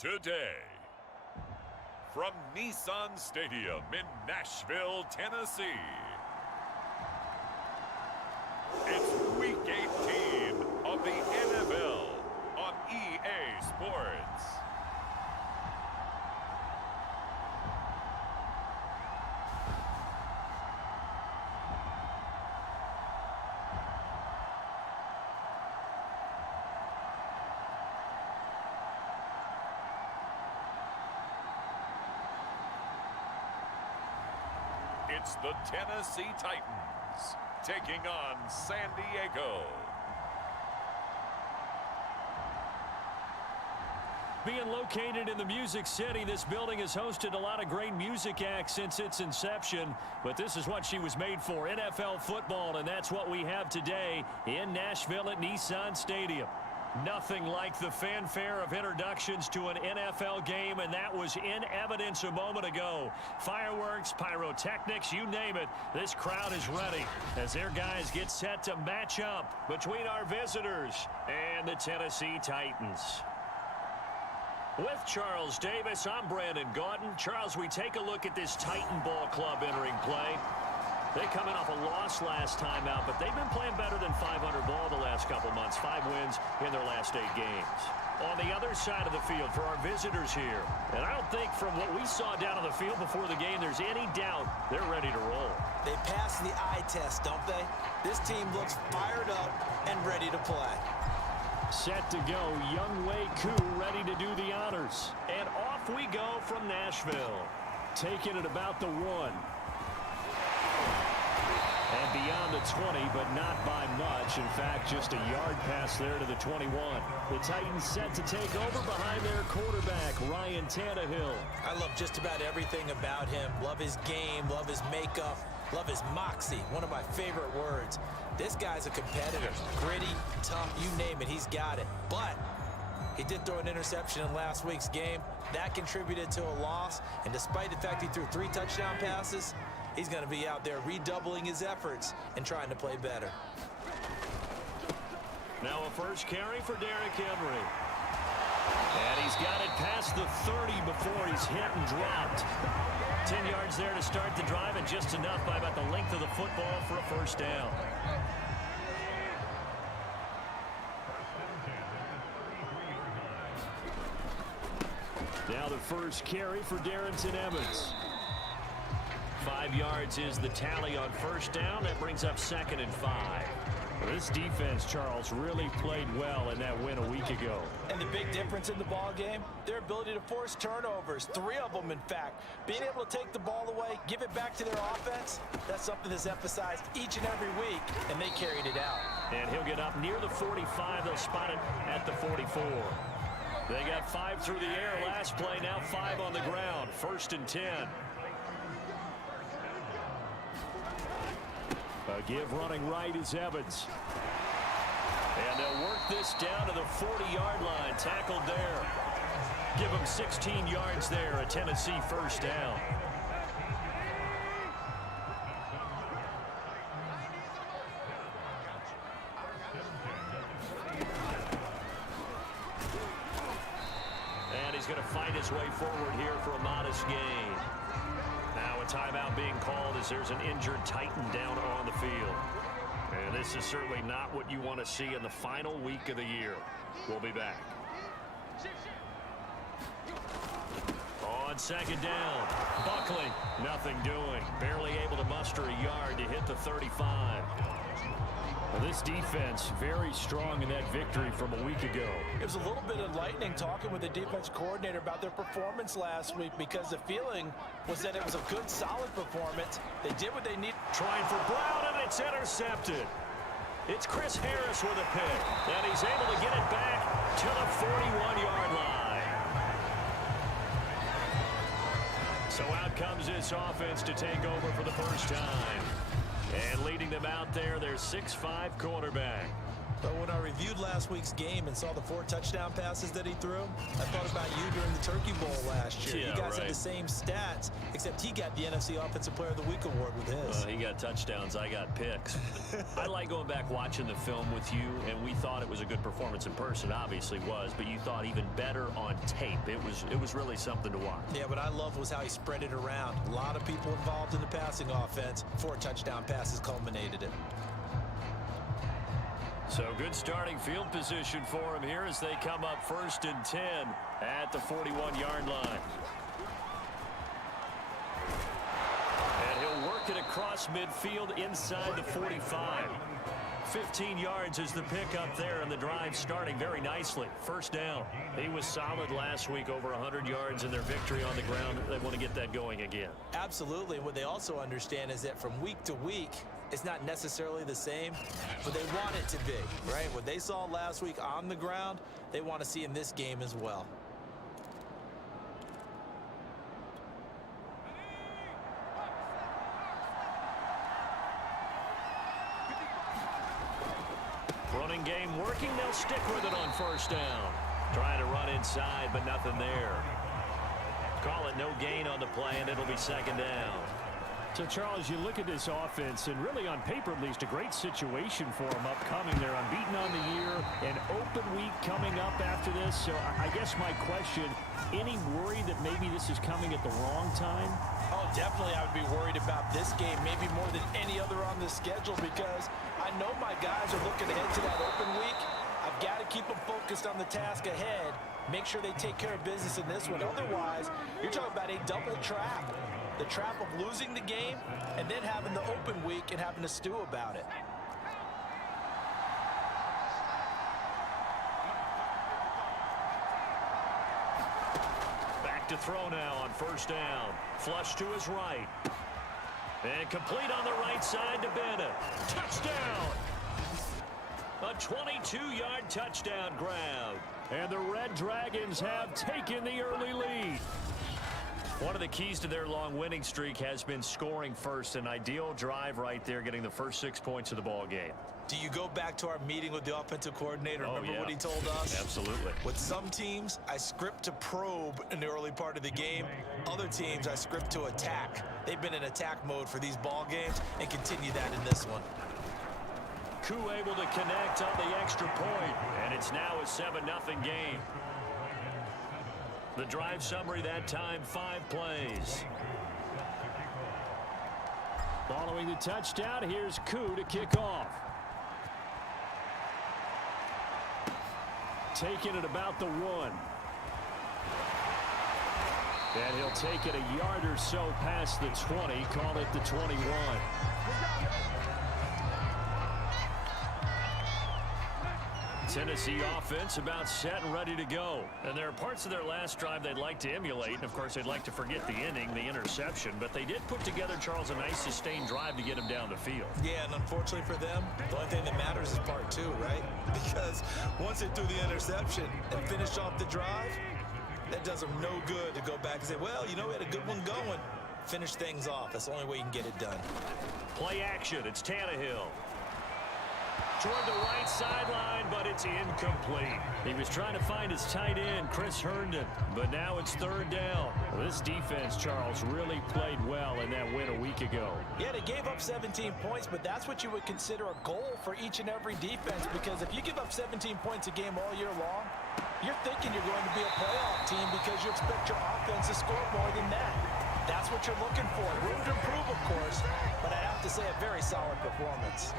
today. From Nissan Stadium in Nashville, Tennessee, it's Week 18 of the NFL on EA Sports. It's the Tennessee Titans taking on San Diego. Being located in the Music City, this building has hosted a lot of great music acts since its inception, but this is what she was made for, NFL football, and that's what we have today in Nashville at Nissan Stadium. Nothing like the fanfare of introductions to an NFL game, and that was in evidence a moment ago. Fireworks, pyrotechnics, you name it, this crowd is ready as their guys get set to match up between our visitors and the Tennessee Titans. With Charles Davis, I'm Brandon Gaudin. Charles, we take a look at this Titan Ball Club entering play. They coming off a loss last time out, but they've been playing better than 500 ball the last couple months. 5 wins in their last 8 games. On the other side of the field for our visitors here, and I don't think from what we saw down on the field before the game there's any doubt they're ready to roll. They passed the eye test, don't they? This team looks fired up and ready to play. Set to go, Young Wei Koo ready to do the honors. And off we go from Nashville. Taking it about the 1. And beyond the 20, but not by much. In fact, just a yard pass there to the 21. The Titans set to take over behind their quarterback, Ryan Tannehill. I love just about everything about him. Love his game, love his makeup, love his moxie. One of my favorite words. This guy's a competitor. Gritty, tough, you name it, he's got it. But he did throw an interception in last week's game. That contributed to a loss. And despite the fact he threw 3 touchdown passes, he's going to be out there redoubling his efforts and trying to play better. Now a first carry for Derrick Henry. And he's got it past the 30 before he's hit and dropped. 10 yards there to start the drive, and just enough by about the length of the football for a first down. Now the first carry for Darrington Evans. 5 yards is the tally on first down. That brings up 2nd and 5. Well, this defense, Charles, really played well in that win a week ago. And the big difference in the ball game, their ability to force turnovers. 3 of them, in fact. Being able to take the ball away, give it back to their offense, that's something that's emphasized each and every week, and they carried it out. And he'll get up near the 45. They'll spot it at the 44. They got 5 through the air last play, now 5 on the ground. 1st and 10. A give running right is Evans. And they'll work this down to the 40-yard line. Tackled there. Give him 16 yards there. A Tennessee first down. And he's going to fight his way forward here for a modest gain. Now a timeout being called as there's an injured Titan down on the field. And this is certainly not what you want to see in the final week of the year. We'll be back. On 2nd down, Buckley, nothing doing. Barely able to muster a yard to hit the 35. Well, this defense very strong in that victory from a week ago. It was a little bit enlightening talking with the defense coordinator about their performance last week, because the feeling was that it was a good, solid performance. They did what they needed. Trying for Brown, and it's intercepted. It's Chris Harris with a pick, and he's able to get it back to the 41-yard line. So out comes this offense to take over for the first time. And leading them out there, their 6'5" quarterback. But when I reviewed last week's game and saw the 4 touchdown passes that he threw, I thought about you during the Turkey Bowl last year. Yeah, you guys right. had the same stats, except he got the NFC Offensive Player of the Week award with his. He got touchdowns. I got picks. I like going back watching the film with you, and we thought it was a good performance in person. Obviously was, but you thought even better on tape. It was really something to watch. Yeah, what I loved was how he spread it around. A lot of people involved in the passing offense. 4 touchdown passes culminated it. So good starting field position for him here as they come up 1st and 10 at the 41-yard line. And he'll work it across midfield inside the 45. 15 yards is the pickup there, and the drive starting very nicely. 1st down. He was solid last week, over 100 yards in their victory on the ground. They want to get that going again. Absolutely. And what they also understand is that from week to week, it's not necessarily the same, but they want it to be, right? What they saw last week on the ground, they want to see in this game as well. Running game working. They'll stick with it on 1st down. Trying to run inside, but nothing there. Call it no gain on the play, and it'll be 2nd down. So, Charles, you look at this offense, and really on paper at least, a great situation for them upcoming. They're unbeaten on the year, an open week coming up after this. So I guess my question, any worry that maybe this is coming at the wrong time? Oh, definitely I would be worried about this game, maybe more than any other on the schedule, because I know my guys are looking ahead to that open week. I've got to keep them focused on the task ahead, make sure they take care of business in this one. Otherwise, you're talking about a double trap. The trap of losing the game and then having the open week and having to stew about it. Back to throw now on 1st down. Flush to his right. And complete on the right side to Bennett. Touchdown! A 22-yard touchdown grab. And the Red Dragons have taken the early lead. One of the keys to their long winning streak has been scoring first. An ideal drive right there, getting the first 6 points of the ball game. Do you go back to our meeting with the offensive coordinator? Remember what he told us? Absolutely. With some teams, I script to probe in the early part of the game. Other teams, I script to attack. They've been in attack mode for these ball games and continue that in this one. Koo able to connect on the extra point, and it's now a 7-0 game. The drive summary that time, 5 plays. Following the touchdown, here's Koo to kick off. Taking it about the 1. And he'll take it a yard or so past the 20, call it the 21. Tennessee offense about set and ready to go. And there are parts of their last drive they'd like to emulate. And, of course, they'd like to forget the ending, the interception. But they did put together, Charles, a nice sustained drive to get him down the field. Yeah, and unfortunately for them, the only thing that matters is part 2, right? Because once they threw the interception and finished off the drive, that does them no good to go back and say, well, you know, we had a good one going. Finish things off. That's the only way you can get it done. Play action. It's Tannehill. Toward the right sideline, but it's incomplete. He was trying to find his tight end, Chris Herndon, but now it's 3rd down. Well, this defense, Charles, really played well in that win a week ago. Yeah, they gave up 17 points, but that's what you would consider a goal for each and every defense, because if you give up 17 points a game all year long, you're thinking you're going to be a playoff team because you expect your offense to score more than that. That's what you're looking for. Room to improve, of course, but I have to say a very solid performance.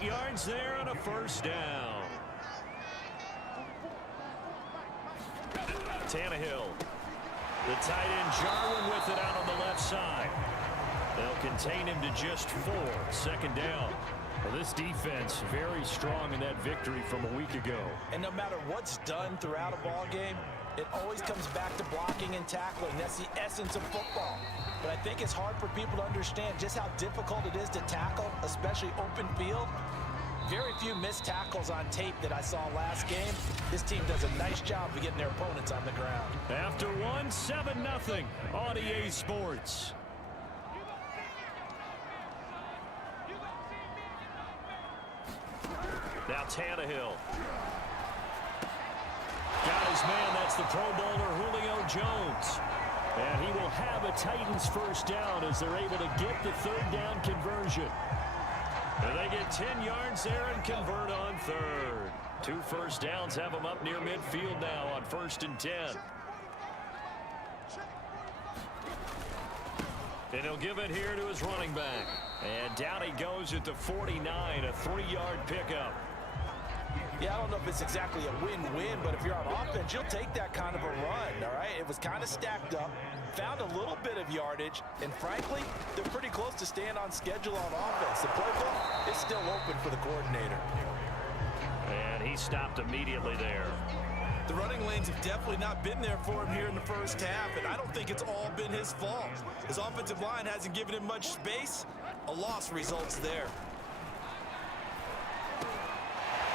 8 yards there on a 1st down. Tannehill. The tight end Jarwin with it out on the left side. They'll contain him to just 4. 2nd down. Well, this defense very strong in that victory from a week ago. And no matter what's done throughout a ball game, it always comes back to blocking and tackling. That's the essence of football. But I think it's hard for people to understand just how difficult it is to tackle, especially open field. Very few missed tackles on tape that I saw last game. This team does a nice job of getting their opponents on the ground. After 1, 7-0 on EA Sports. Now Tannehill. Got his man. That's the Pro Bowler Julio Jones. And he will have a Titans first down as they're able to get the third down conversion. And they get 10 yards there and convert on third. 2 first downs have them up near midfield now on 1st and 10. And he'll give it here to his running back. And down he goes at the 49, a 3-yard pickup. Yeah, I don't know if it's exactly a win-win, but if you're on offense, you'll take that kind of a run, all right? It was kind of stacked up, found a little bit of yardage, and frankly, they're pretty close to staying on schedule on offense. The playbook is still open for the coordinator. And he stopped immediately there. The running lanes have definitely not been there for him here in the first half, and I don't think it's all been his fault. His offensive line hasn't given him much space. A loss results there.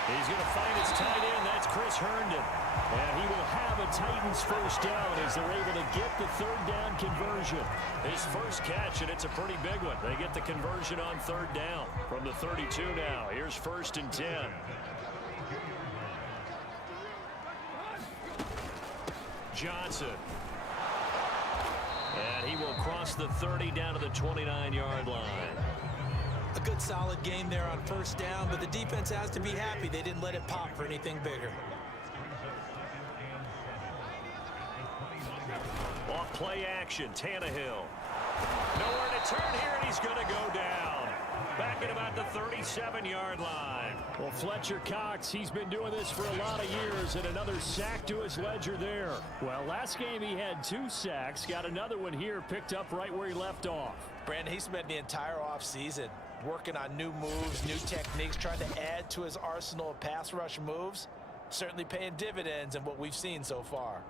He's going to find his tight end. That's Chris Herndon. And he will have a Titans first down as they're able to get the third down conversion. His first catch, and it's a pretty big one. They get the conversion on third down from the 32 now. Here's 1st and 10. Johnson. And he will cross the 30 down to the 29-yard line. A good solid game there on first down, but the defense has to be happy they didn't let it pop for anything bigger. Off play action, Tannehill. Nowhere to turn here, and he's going to go down. Back at about the 37-yard line. Well, Fletcher Cox, he's been doing this for a lot of years, and another sack to his ledger there. Well, last game he had 2 sacks, got another one here, picked up right where he left off. Brandon, he spent the entire offseason working on new moves, new techniques, trying to add to his arsenal of pass rush moves. Certainly paying dividends in what we've seen so far.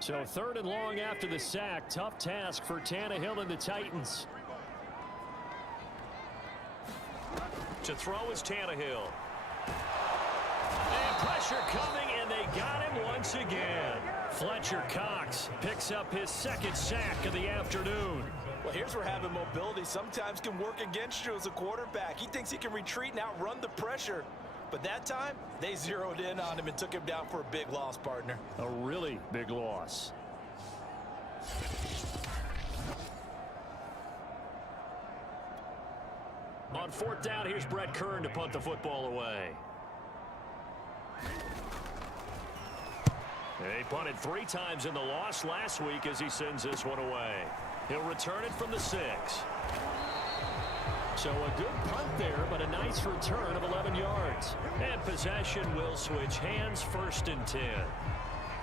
So 3rd and long after the sack. Tough task for Tannehill and the Titans. To throw is Tannehill. And pressure coming, and they got him once again. Fletcher Cox picks up his 2nd sack of the afternoon. Well, here's where having mobility sometimes can work against you as a quarterback. He thinks he can retreat and outrun the pressure. But that time, they zeroed in on him and took him down for a big loss, partner. A really big loss. On 4th down, here's Brett Kern to punt the football away. He punted 3 times in the loss last week as he sends this one away. He'll return it from the 6. So a good punt there, but a nice return of 11 yards. And possession will switch hands, 1st and 10.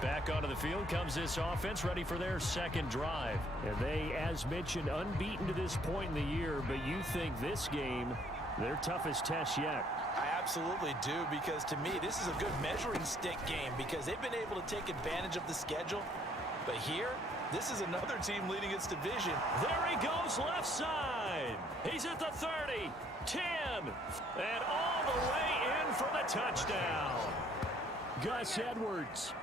Back onto the field comes this offense, ready for their 2nd drive. And they, as mentioned, unbeaten to this point in the year, but you think this game, their toughest test yet. I absolutely do, because to me, this is a good measuring stick game because they've been able to take advantage of the schedule. But here, this is another team leading its division. There he goes left side. He's at the 30, 10, and all the way in for the touchdown. Gus Edwards,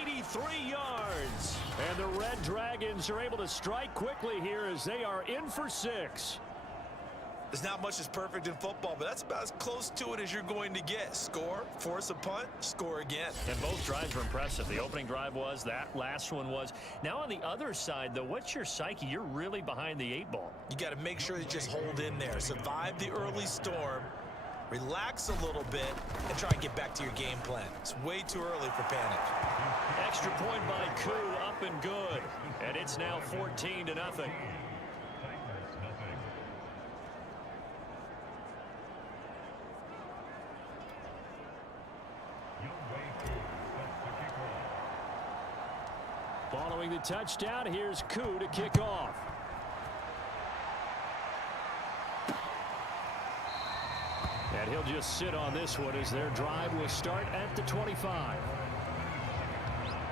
83 yards. And the Red Dragons are able to strike quickly here as they are in for 6. There's not much that's perfect in football, but that's about as close to it as you're going to get. Score, force a punt, score again. And both drives were impressive. The opening drive was, that last one was. Now on the other side, though, what's your psyche? You're really behind the 8 ball. You got to make sure you just hold in there. Survive the early storm, relax a little bit, and try and get back to your game plan. It's way too early for panic. Extra point by Koo, up and good. And it's now 14-0. Following the touchdown, here's Koo to kick off. And he'll just sit on this one as their drive will start at the 25.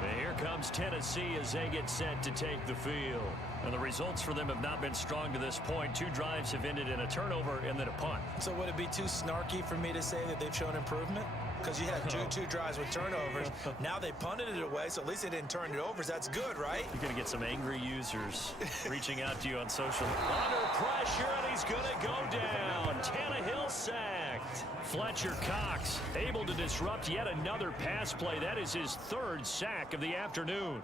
And here comes Tennessee as they get set to take the field. And the results for them have not been strong to this point. 2 drives have ended in a turnover and then a punt. So would it be too snarky for me to say that they've shown improvement? Because you had two drives with turnovers. Now they punted it away, so at least they didn't turn it over. That's good, right? You're going to get some angry users reaching out to you on social. Under pressure, and he's going to go down. Tannehill sack. sacked. Fletcher Cox able to disrupt yet another pass play. That is his third sack of the afternoon.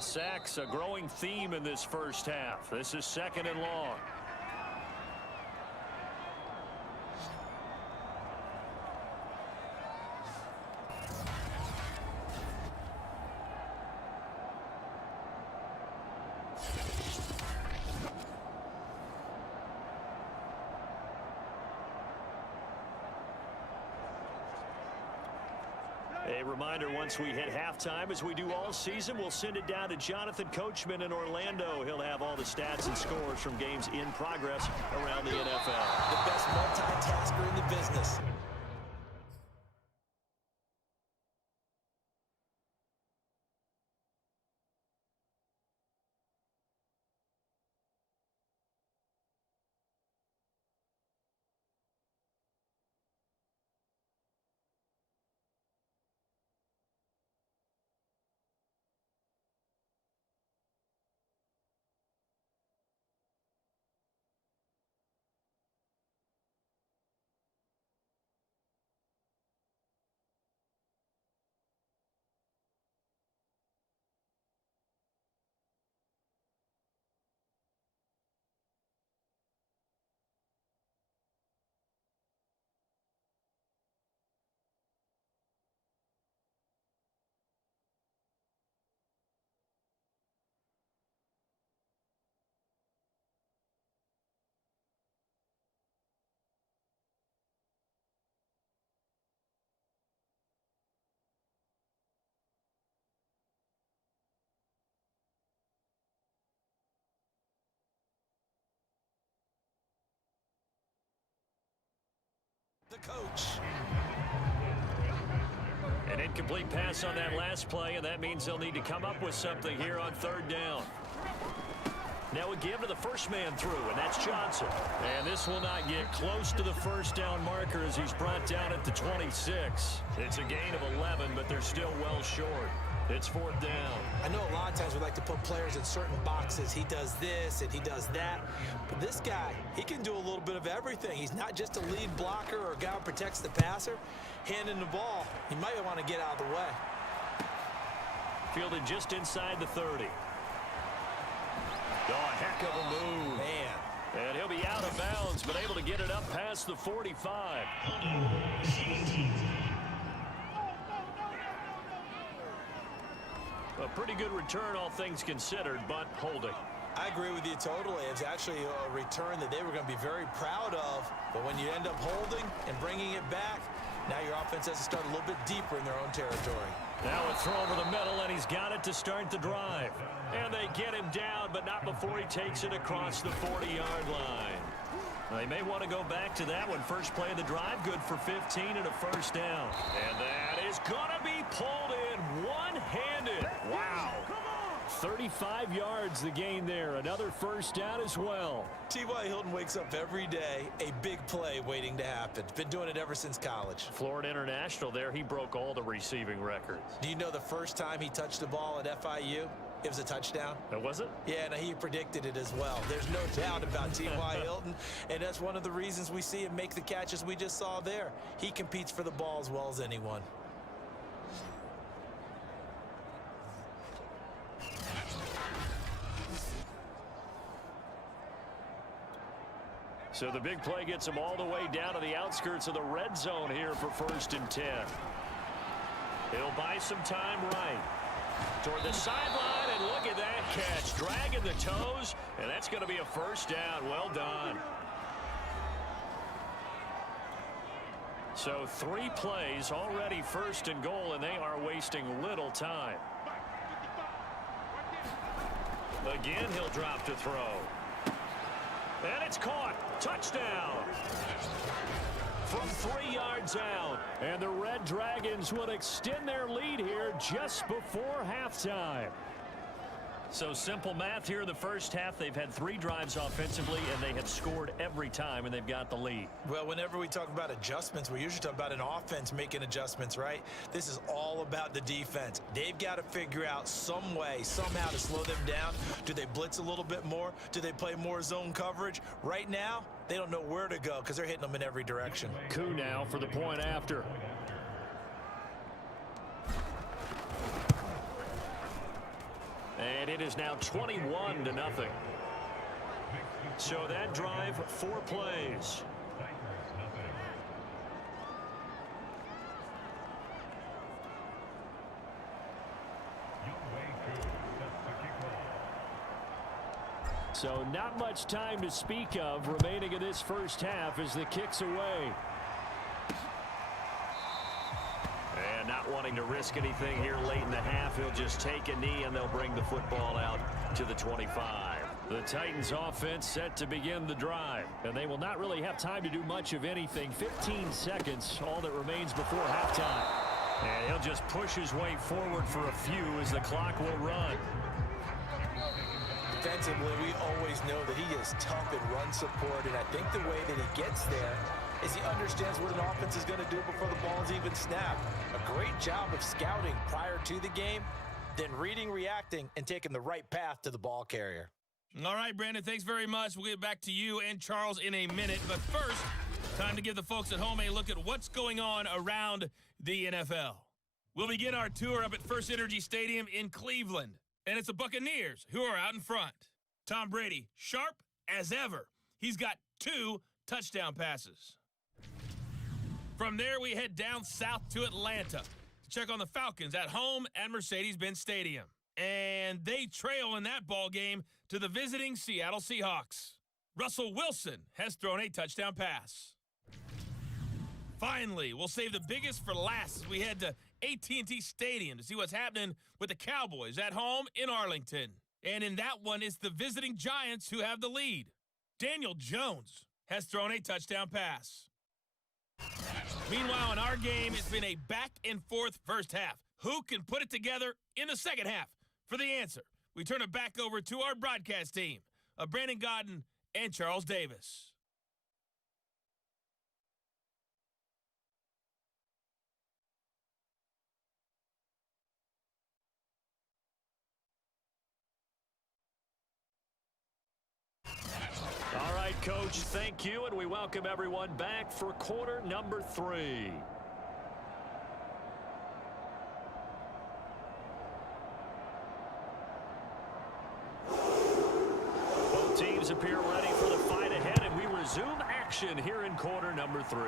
Sacks, a growing theme in this first half. This is 2nd and long. A reminder, once we hit halftime, as we do all season, we'll send it down to Jonathan Coachman in Orlando. He'll have all the stats and scores from games in progress around the NFL. The best multitasker in the business. The coach. An incomplete pass on that last play, and that means they'll need to come up with something here on 3rd down. Now a give to the first man through, and that's Johnson. And this will not get close to the first down marker as he's brought down at the 26. It's a gain of 11, but they're still well short. It's 4th down. I know a lot of times we like to put players in certain boxes. He does this and he does that. But this guy, he can do a little bit of everything. He's not just a lead blocker or a guy who protects the passer. Handing the ball, he might want to get out of the way. Fielded just inside the 30. Oh, a heck of a move. Man. And he'll be out of bounds, but able to get it up past the 45. A pretty good return, all things considered, but holding. I agree with you totally. It's actually a return that they were going to be very proud of. But when you end up holding and bringing it back, now your offense has to start a little bit deeper in their own territory. Now a throw over the middle, and he's got it to start the drive. And they get him down, but not before he takes it across the 40-yard line. They may want to go back to that one. First play of the drive, good for 15 and a first down. And that is going to be pulled in one-handed. Wow. 35 yards the gain there. Another first down as well. T.Y. Hilton wakes up every day, a big play waiting to happen. Been doing it ever since college. Florida International there, he broke all the receiving records. Do you know the first time he touched the ball at FIU? It was a touchdown. Was it? Yeah, and he predicted it as well. There's no doubt about T.Y. Hilton, and that's one of the reasons we see him make the catches we just saw there. He competes for the ball as well as anyone. So the big play gets him all the way down to the outskirts of the red zone here for 1st and 10. He'll buy some time right. Toward the sideline, and look at that catch. Dragging the toes, and that's going to be a first down. Well done. So 3 plays, already 1st and goal, and they are wasting little time. Again, he'll drop to throw. And it's caught. Touchdown. From 3 yards out. And the Red Dragons will extend their lead here just before halftime. So simple math here in the first half. They've had 3 drives offensively, and they have scored every time, and they've got the lead. Well, whenever we talk about adjustments, we usually talk about an offense making adjustments, right? This is all about the defense. They've got to figure out some way, somehow to slow them down. Do they blitz a little bit more? Do they play more zone coverage? Right now, they don't know where to go because they're hitting them in every direction. Coup now for the point after. And it is now 21-0. So that drive, 4 plays. So not much time to speak of remaining in this first half as the kick's away. And not wanting to risk anything here late in the half, he'll just take a knee and they'll bring the football out to the 25. The Titans offense set to begin the drive, and they will not really have time to do much of anything. 15 seconds, all that remains before halftime. And he'll just push his way forward for a few as the clock will run. Defensively, we always know that he is tough in run support, and I think the way that he gets there is he understands what an offense is going to do before the ball is even snapped. A great job of scouting prior to the game, then reading, reacting, and taking the right path to the ball carrier. All right, Brandon, thanks very much. We'll get back to you and Charles in a minute. But first, time to give the folks at home a look at what's going on around the NFL. We'll begin our tour up at First Energy Stadium in Cleveland. And it's the Buccaneers who are out in front. Tom Brady, sharp as ever. He's got 2 touchdown passes. From there, we head down south to Atlanta to check on the Falcons at home at Mercedes-Benz Stadium. And they trail in that ball game to the visiting Seattle Seahawks. Russell Wilson has thrown a touchdown pass. Finally, we'll save the biggest for last as we head to AT&T Stadium to see what's happening with the Cowboys at home in Arlington. And in that one, it's the visiting Giants who have the lead. Daniel Jones has thrown a touchdown pass. Meanwhile, in our game, it's been a back-and-forth first half. Who can put it together in the second half? For the answer, we turn it back over to our broadcast team of Brandon Godden and Charles Davis. All right, Coach, thank you, and we welcome everyone back for quarter number 3. Both teams appear ready for the fight ahead, and we resume action here in quarter number 3.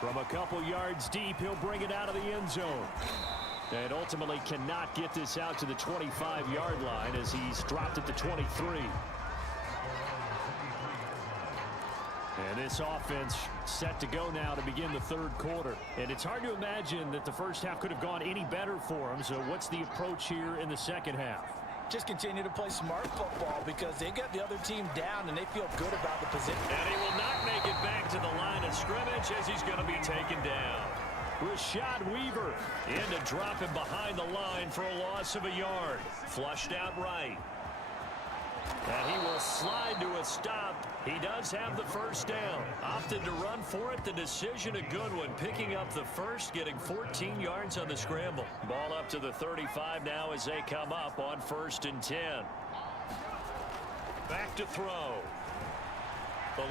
From a couple yards deep, he'll bring it out of the end zone. And ultimately cannot get this out to the 25-yard line as he's dropped at the 23. And this offense set to go now to begin the third quarter. And it's hard to imagine that the first half could have gone any better for him. So what's the approach here in the second half? Just continue to play smart football because they got the other team down and they feel good about the position. And he will not make it back to the line of scrimmage as he's going to be taken down. Rashad Weaver in to drop him behind the line for a loss of a yard. Flushed out right. And he will slide to a stop. He does have the first down. Opted to run for it. The decision a good one. Picking up the first, getting 14 yards on the scramble. Ball up to the 35 now as they come up on 1st and 10. Back to throw.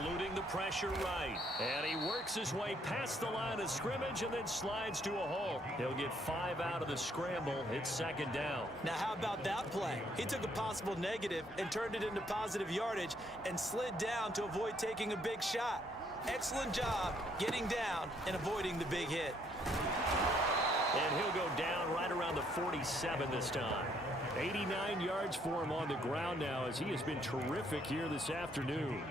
Eluding the pressure right. And he works his way past the line of scrimmage and then slides to a halt. He'll get 5 out of the scramble. It's 2nd down. Now, how about that play? He took a possible negative and turned it into positive yardage and slid down to avoid taking a big shot. Excellent job getting down and avoiding the big hit. And he'll go down right around the 47 this time. 89 yards for him on the ground now as he has been terrific here this afternoon.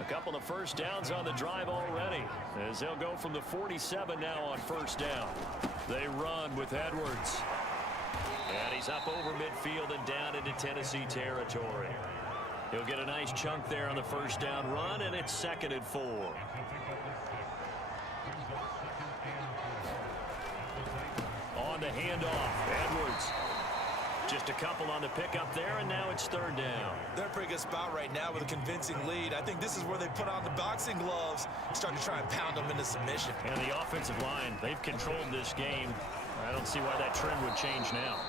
A couple of first downs on the drive already as they'll go from the 47 now on 1st down. They run with Edwards. And he's up over midfield and down into Tennessee territory. He'll get a nice chunk there on the 1st down run, and it's 2nd and 4. On the handoff, Edwards Just a couple on the pickup there, and now it's third down. They're in a pretty good spot right now with a convincing lead. I think this is where they put on the boxing gloves and start to try and pound them into submission. And the offensive line, they've controlled this game. I don't see why that trend would change now.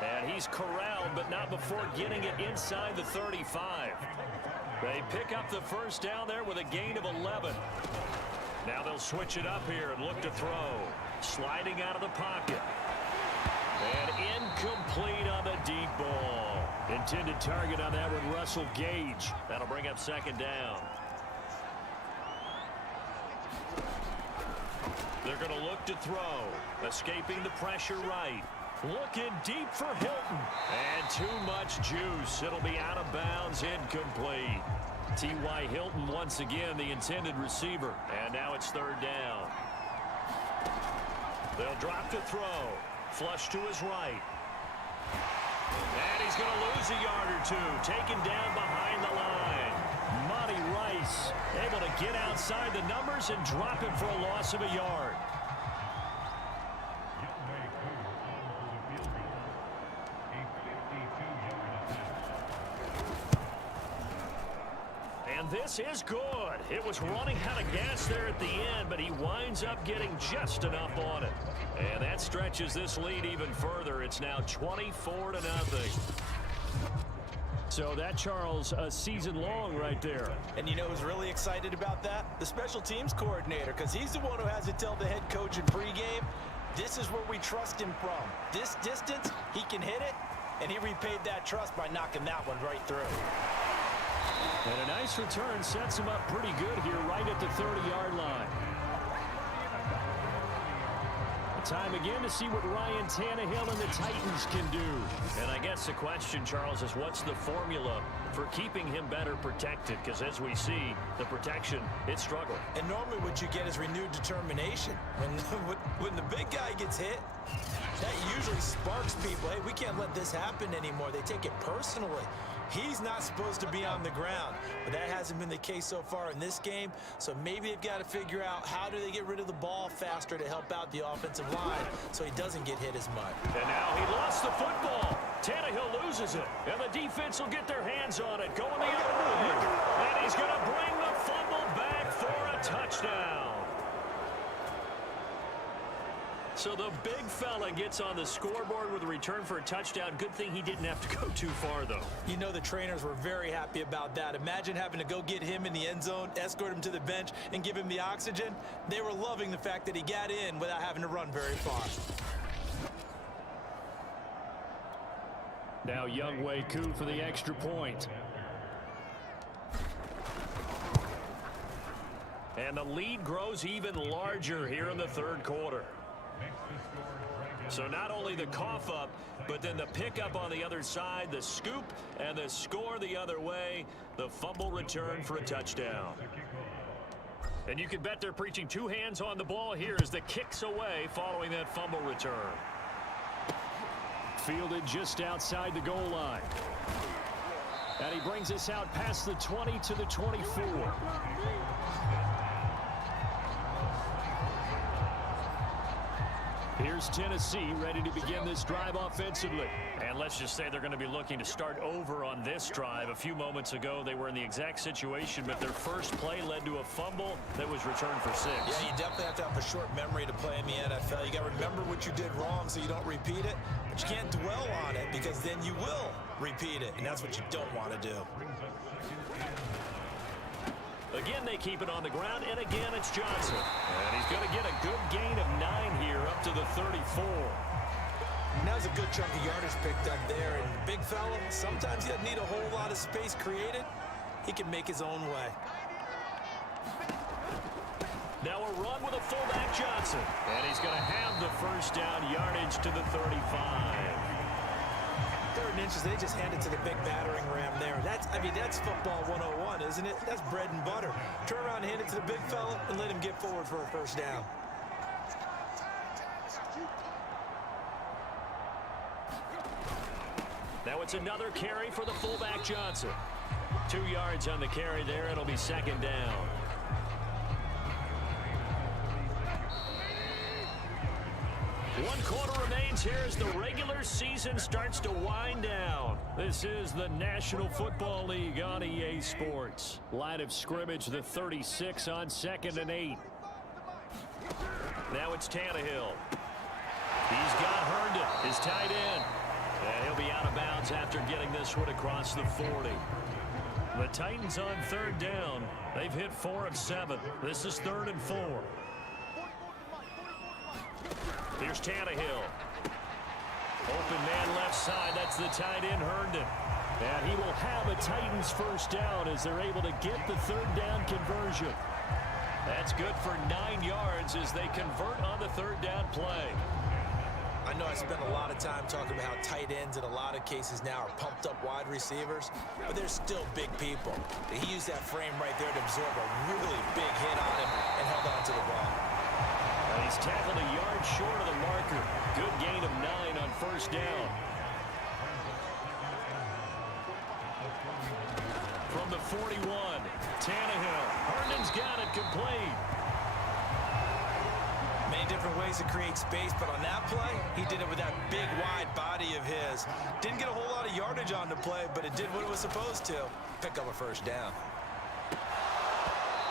And he's corralled, but not before getting it inside the 35. They pick up the first down there with a gain of 11. Now they'll switch it up here and look to throw. Sliding out of the pocket. And incomplete on the deep ball. Intended target on that one, Russell Gage. That'll bring up second down. They're going to look to throw. Escaping the pressure right. Looking deep for Hilton. And too much juice. It'll be out of bounds, incomplete. T.Y. Hilton once again the intended receiver. And now it's third down. They'll drop to throw. Flush to his right. And he's going to lose a yard or two. Taken down behind the line. Monty Rice able to get outside the numbers and drop him for a loss of a yard. And this is good. It was running out of gas there at the end, but he winds up getting just enough on it. And that stretches this lead even further. It's now 24-0. So that, Charles, a season long right there. And you know who's really excited about that? The special teams coordinator, because he's the one who has to tell the head coach in pregame, this is where we trust him from. This distance, he can hit it, and he repaid that trust by knocking that one right through. And a nice return sets him up pretty good here right at the 30-yard line. Time again to see what Ryan Tannehill and the Titans can do. And I guess the question, Charles, is what's the formula for keeping him better protected? Because as we see, the protection, it's struggled. And normally what you get is renewed determination. When the big guy gets hit, that usually sparks people. Hey, we can't let this happen anymore. They take it personally. He's not supposed to be on the ground, but that hasn't been the case so far in this game. So maybe they've got to figure out how do they get rid of the ball faster to help out the offensive line so he doesn't get hit as much. And now he lost the football. Tannehill loses it, and the defense will get their hands on it, going the other way. And he's going to bring the fumble back for a touchdown. So the big fella gets on the scoreboard with a return for a touchdown. Good thing he didn't have to go too far, though. You know the trainers were very happy about that. Imagine having to go get him in the end zone, escort him to the bench, and give him the oxygen. They were loving the fact that he got in without having to run very far. Now Younghoe Koo for the extra point. And the lead grows even larger here in the third quarter. So not only the cough up, but then the pickup on the other side, the scoop, and the score the other way, the fumble return for a touchdown. And you can bet they're preaching two hands on the ball here as the kick's away following that fumble return. Fielded just outside the goal line. And he brings us out past the 20 to the 24. Here's Tennessee ready to begin this drive offensively. And let's just say they're going to be looking to start over on this drive. A few moments ago, they were in the exact situation, but their first play led to a fumble that was returned for 6. Yeah, you definitely have to have a short memory to play in the NFL. You got to remember what you did wrong so you don't repeat it, but you can't dwell on it because then you will repeat it, and that's what you don't want to do. Again, they keep it on the ground, and again, it's Johnson. And he's going to get a good gain of 9 here up to the 34. And that was a good chunk of yardage picked up there. And big fella, sometimes he doesn't need a whole lot of space created. He can make his own way. Now a run with a fullback Johnson. And he's going to have the first down yardage to the 35. 3rd inches, they just hand it to the big battering ram there. That's football 101, isn't it? That's bread and butter. Turn around and hand it to the big fella and let him get forward for a first down. Now it's another carry for the fullback Johnson. 2 yards on the carry there. It'll be second down. 1 quarter remains here as the regular season starts to wind down. This is the National Football League on EA Sports. Line of scrimmage, the 36 on 2nd and 8. Now it's Tannehill. He's got Herndon, his tight end. And he'll be out of bounds after getting this one across the 40. The Titans on 3rd down. They've hit 4 of 7. This is 3rd and 4. Here's Tannehill. Open man left side. That's the tight end, Herndon. And he will have a Titans first down as they're able to get the 3rd down conversion. That's good for 9 yards as they convert on the 3rd down play. I know I spent a lot of time talking about how tight ends in a lot of cases now are pumped up wide receivers, but they're still big people. He used that frame right there to absorb a really big hit on him and held on to the ball. And he's tackled a yard short of the marker. Good gain of 9 on 1st down. From the 41, Tannehill. Herndon's got it complete. Many different ways to create space, but on that play, he did it with that big, wide body of his. Didn't get a whole lot of yardage on the play, but it did what it was supposed to. Pick up a first down.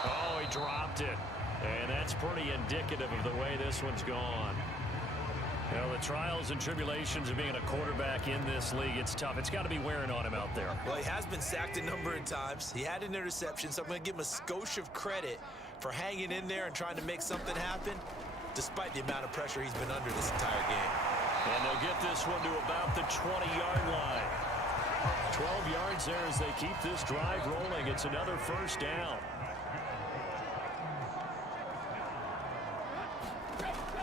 Oh, he dropped it. And that's pretty indicative of the way this one's gone. You know, the trials and tribulations of being a quarterback in this league, it's tough. It's got to be wearing on him out there. Well, he has been sacked a number of times. He had an interception, so I'm going to give him a skosh of credit for hanging in there and trying to make something happen, despite the amount of pressure he's been under this entire game. And they'll get this one to about the 20-yard line. 12 yards there as they keep this drive rolling. It's another first down.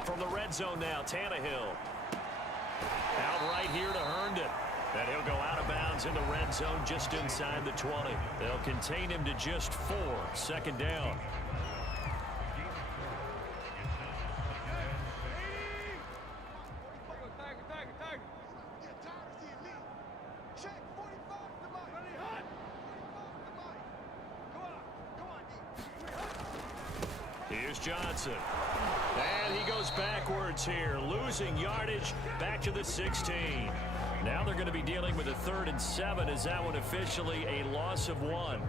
From the red zone now, Tannehill. Out right here to Herndon. And he'll go out of bounds in the red zone just inside the 20. They'll contain him to just 4. 2nd down. Here's Johnson. And he goes backwards here, losing yardage back to the 16. Now they're going to be dealing with a 3rd and 7. Is that one officially a loss of 1?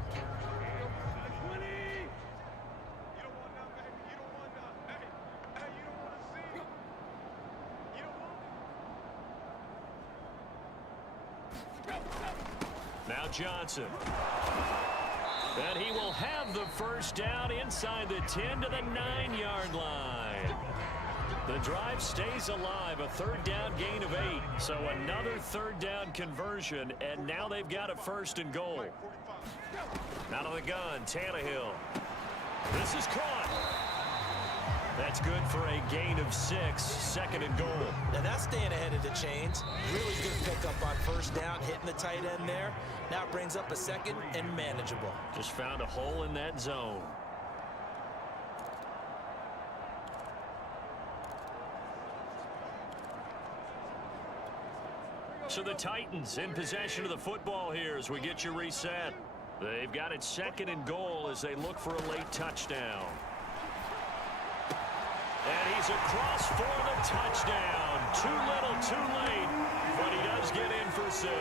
Now Johnson. And he will have the first down inside the 10 to the 9-yard line. The drive stays alive, a 3rd down gain of 8. So another 3rd down conversion, and now they've got a 1st and goal. Out of the gun, Tannehill. This is caught. That's good for a gain of 6, 2nd and goal. Now that's staying ahead of the chains. Really good pickup on 1st down, hitting the tight end there. Now it brings up a 2nd and manageable. Just found a hole in that zone. So the Titans in possession of the football here as we get you reset. They've got it 2nd and goal as they look for a late touchdown. And he's across for the touchdown. Too little, too late, but he does get in for 6.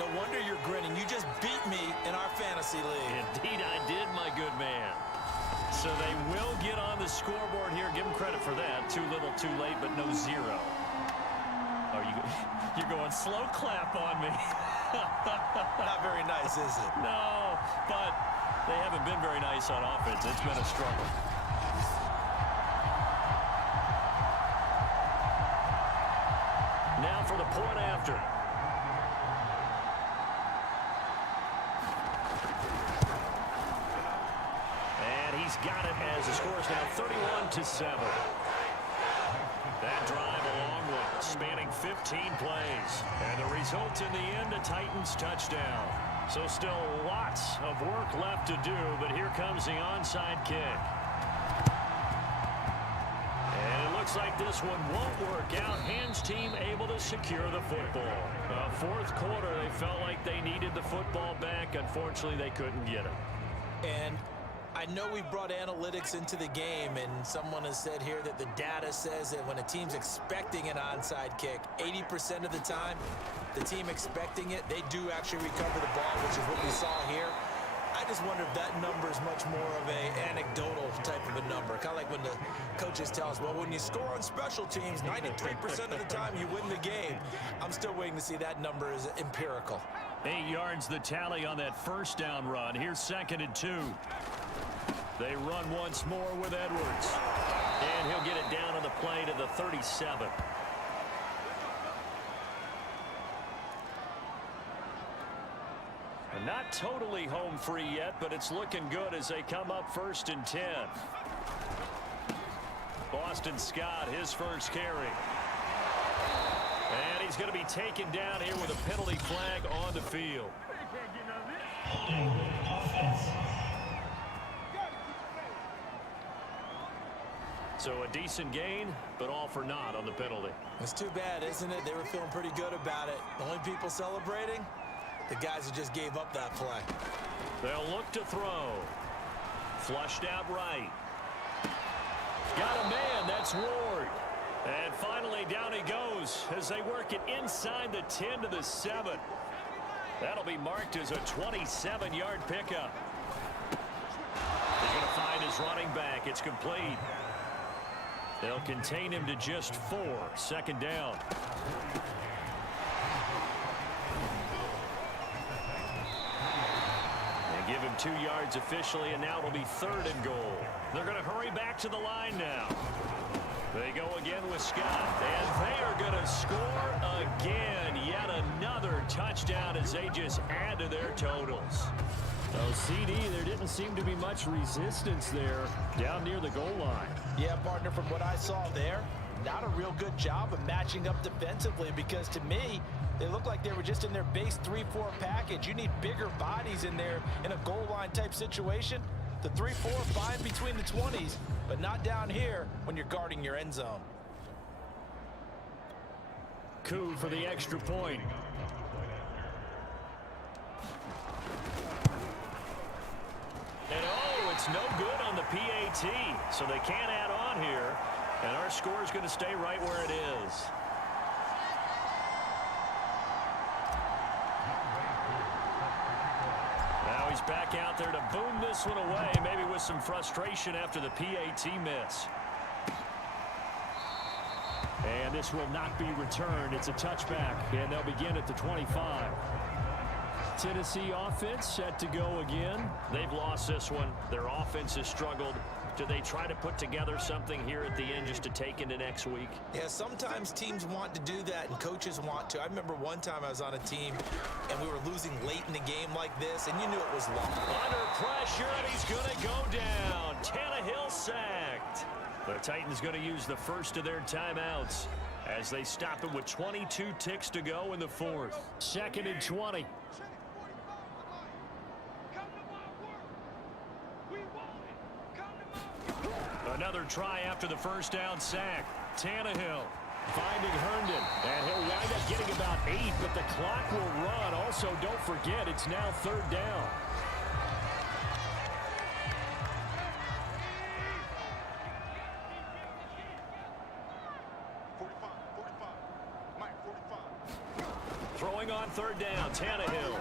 No wonder you're grinning. You just beat me in our fantasy league. Indeed I did, my good man. So they will get on the scoreboard here. Give them credit for that. Too little, too late, but no 0. You're going slow clap on me. Not very nice, is it? No, but they haven't been very nice on offense. It's been a struggle. Now for the point after. And he's got it as the score is now 31-7. That drive a long one, spanning 15 plays. And the result in the end, a Titans touchdown. So still lots of work left to do, but here comes the onside kick. And it looks like this one won't work out. Hands team able to secure the football. 4th quarter, they felt like they needed the football back. Unfortunately, they couldn't get it. And I know we brought analytics into the game, and someone has said here that the data says that when a team's expecting an onside kick, 80% of the time, the team expecting it, they do actually recover the ball, which is what we saw here. I just wonder if that number is much more of an anecdotal type of a number. Kind of like when the coaches tell us, well, when you score on special teams, 93% of the time you win the game. I'm still waiting to see that number is empirical. 8 yards the tally on that first down run. Here's 2nd and 2. They run once more with Edwards. And he'll get it down on the play to the 37. Not totally home free yet, but it's looking good as they come up 1st and 10. Boston Scott, his first carry. And he's going to be taken down here with a penalty flag on the field. Holding offense. So a decent gain, but all for naught on the penalty. It's too bad, isn't it? They were feeling pretty good about it. The only people celebrating, the guys who just gave up that play. They'll look to throw. Flushed out right. Got a man, that's Ward. And finally down he goes as they work it inside the 10 to the 7. That'll be marked as a 27-yard pickup. He's going to find his running back. It's complete. They'll contain him to just 4. 2nd down. They give him 2 yards officially, and now it'll be 3rd and goal. They're going to hurry back to the line now. They go again with Scott, and they are going to score again. Yet another touchdown as they just add to their totals. Oh, CD, there didn't seem to be much resistance there down near the goal line. Yeah, partner, from what I saw there, not a real good job of matching up defensively, because to me, they look like they were just in their base 3-4 package. You need bigger bodies in there in a goal line type situation. The 3-4 fine between the 20s, but not down here when you're guarding your end zone. Coup for the extra point. And oh, it's no good on the PAT, so they can't add on here, and our score is going to stay right where it is. Now he's back out there to boom this one away, maybe with some frustration after the PAT miss. And this will not be returned. It's a touchback, and they'll begin at the 25. Tennessee offense set to go again. They've lost this one. Their offense has struggled. Do they try to put together something here at the end just to take into next week? Yeah, sometimes teams want to do that and coaches want to. I remember one time I was on a team and we were losing late in the game like this, and you knew it was long. Under pressure, and he's going to go down. Tannehill sacked. The Titans going to use the first of their timeouts as they stop it with 22 ticks to go in the 4th. 2nd and 20. Another try after the first down sack. Tannehill finding Herndon, and he'll wind up getting about 8, but the clock will run. Also, don't forget, it's now 3rd down. Throwing on 3rd down, Tannehill.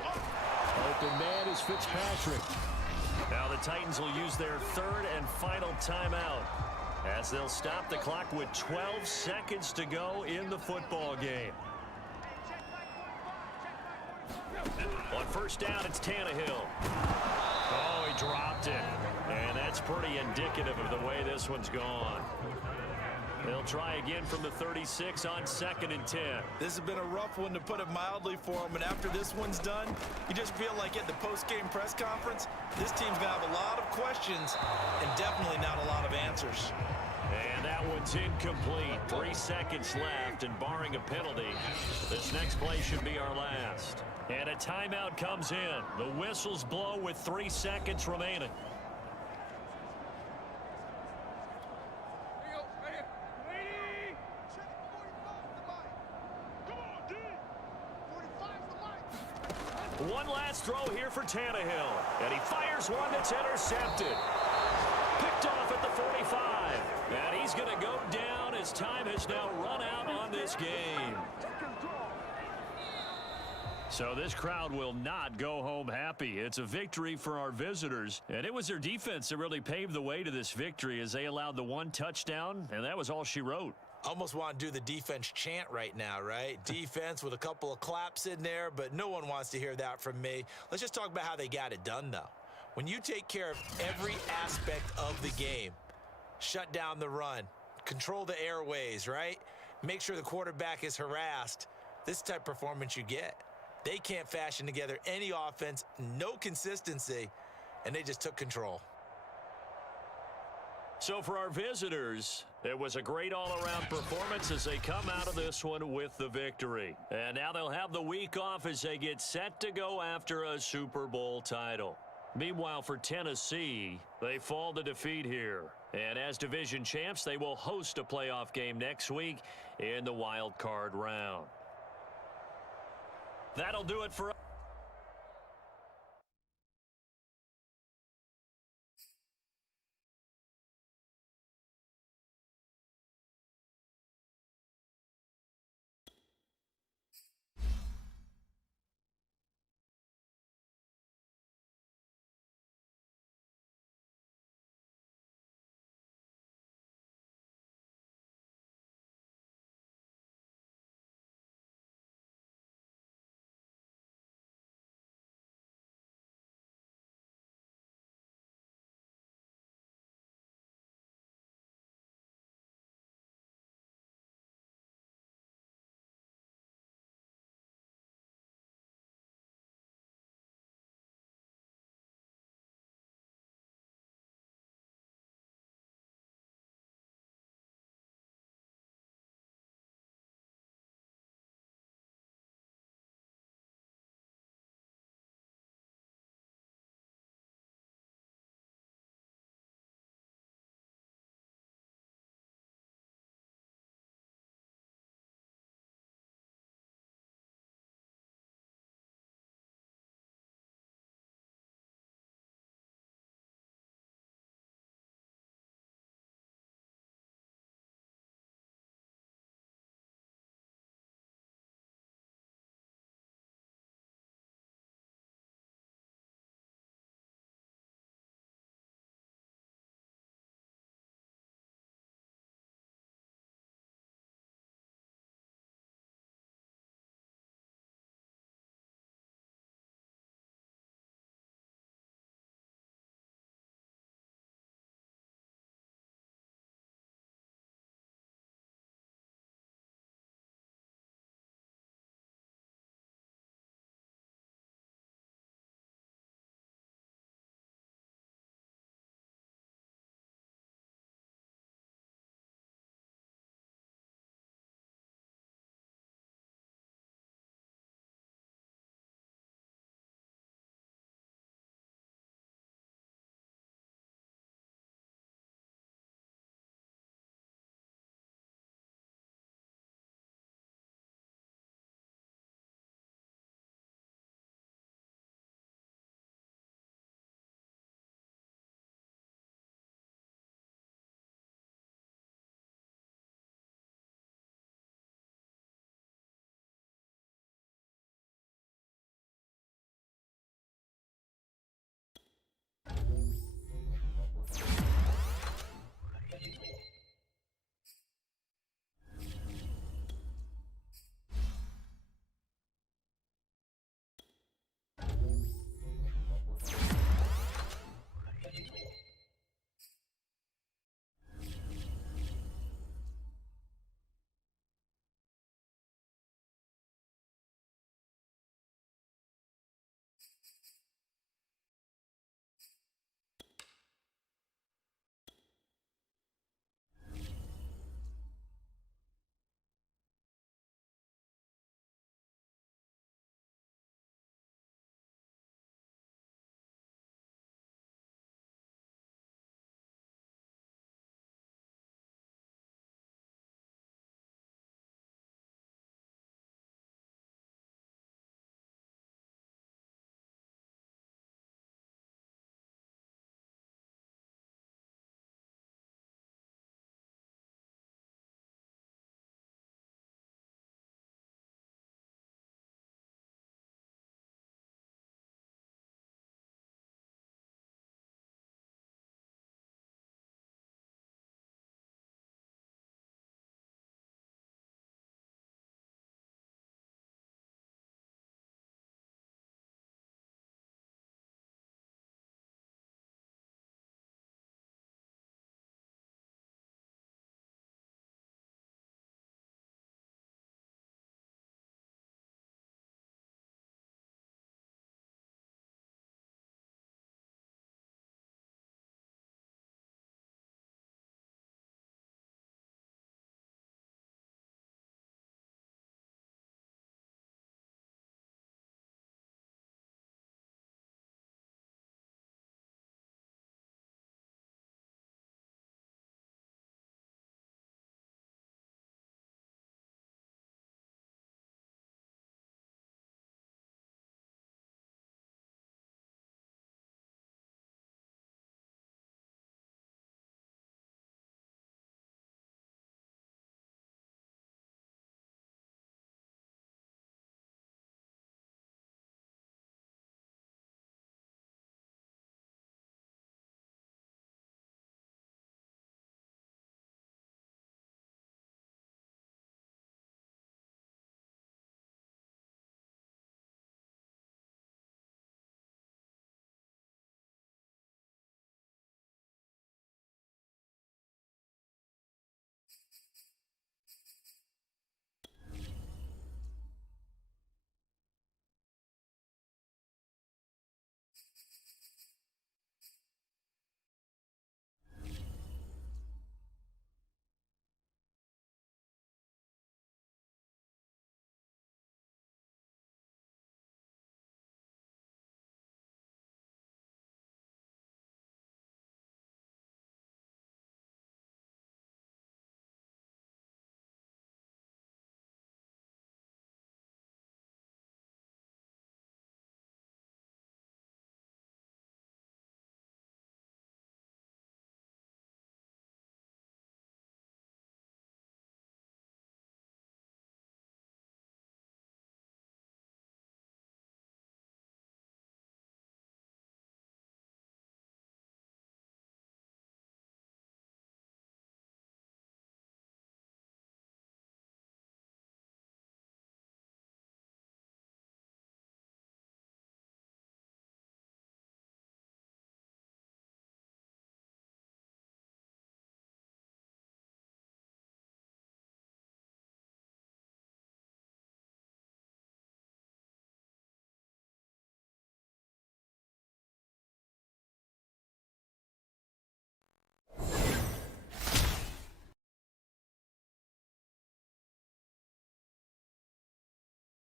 Open man is Fitzpatrick. Now the Titans will use their 3rd and final timeout as they'll stop the clock with 12 seconds to go in the football game. On 1st down, it's Tannehill. Oh, he dropped it. And that's pretty indicative of the way this one's gone. They'll try again from the 36 on 2nd and 10. This has been a rough one, to put it mildly, for them. And after this one's done, you just feel like at the post-game press conference, this team's going to have a lot of questions and definitely not a lot of answers. And that one's incomplete. 3 seconds left, and barring a penalty, this next play should be our last. And a timeout comes in. The whistles blow with 3 seconds remaining. One last throw here for Tannehill, and he fires one that's intercepted. Picked off at the 45. And he's going to go down as time has now run out on this game. So this crowd will not go home happy. It's a victory for our visitors. And it was their defense that really paved the way to this victory as they allowed the one touchdown, and that was all she wrote. Almost want to do the defense chant right now, right? Defense with a couple of claps in there, but no one wants to hear that from me. Let's just talk about how they got it done, though. When you take care of every aspect of the game, shut down the run, control the airways, right? Make sure the quarterback is harassed. This type of performance you get. They can't fashion together any offense, no consistency, and they just took control. So for our visitors, it was a great all-around performance as they come out of this one with the victory. And now they'll have the week off as they get set to go after a Super Bowl title. Meanwhile, for Tennessee, they fall to defeat here. And as division champs, they will host a playoff game next week in the wild card round. That'll do it for us.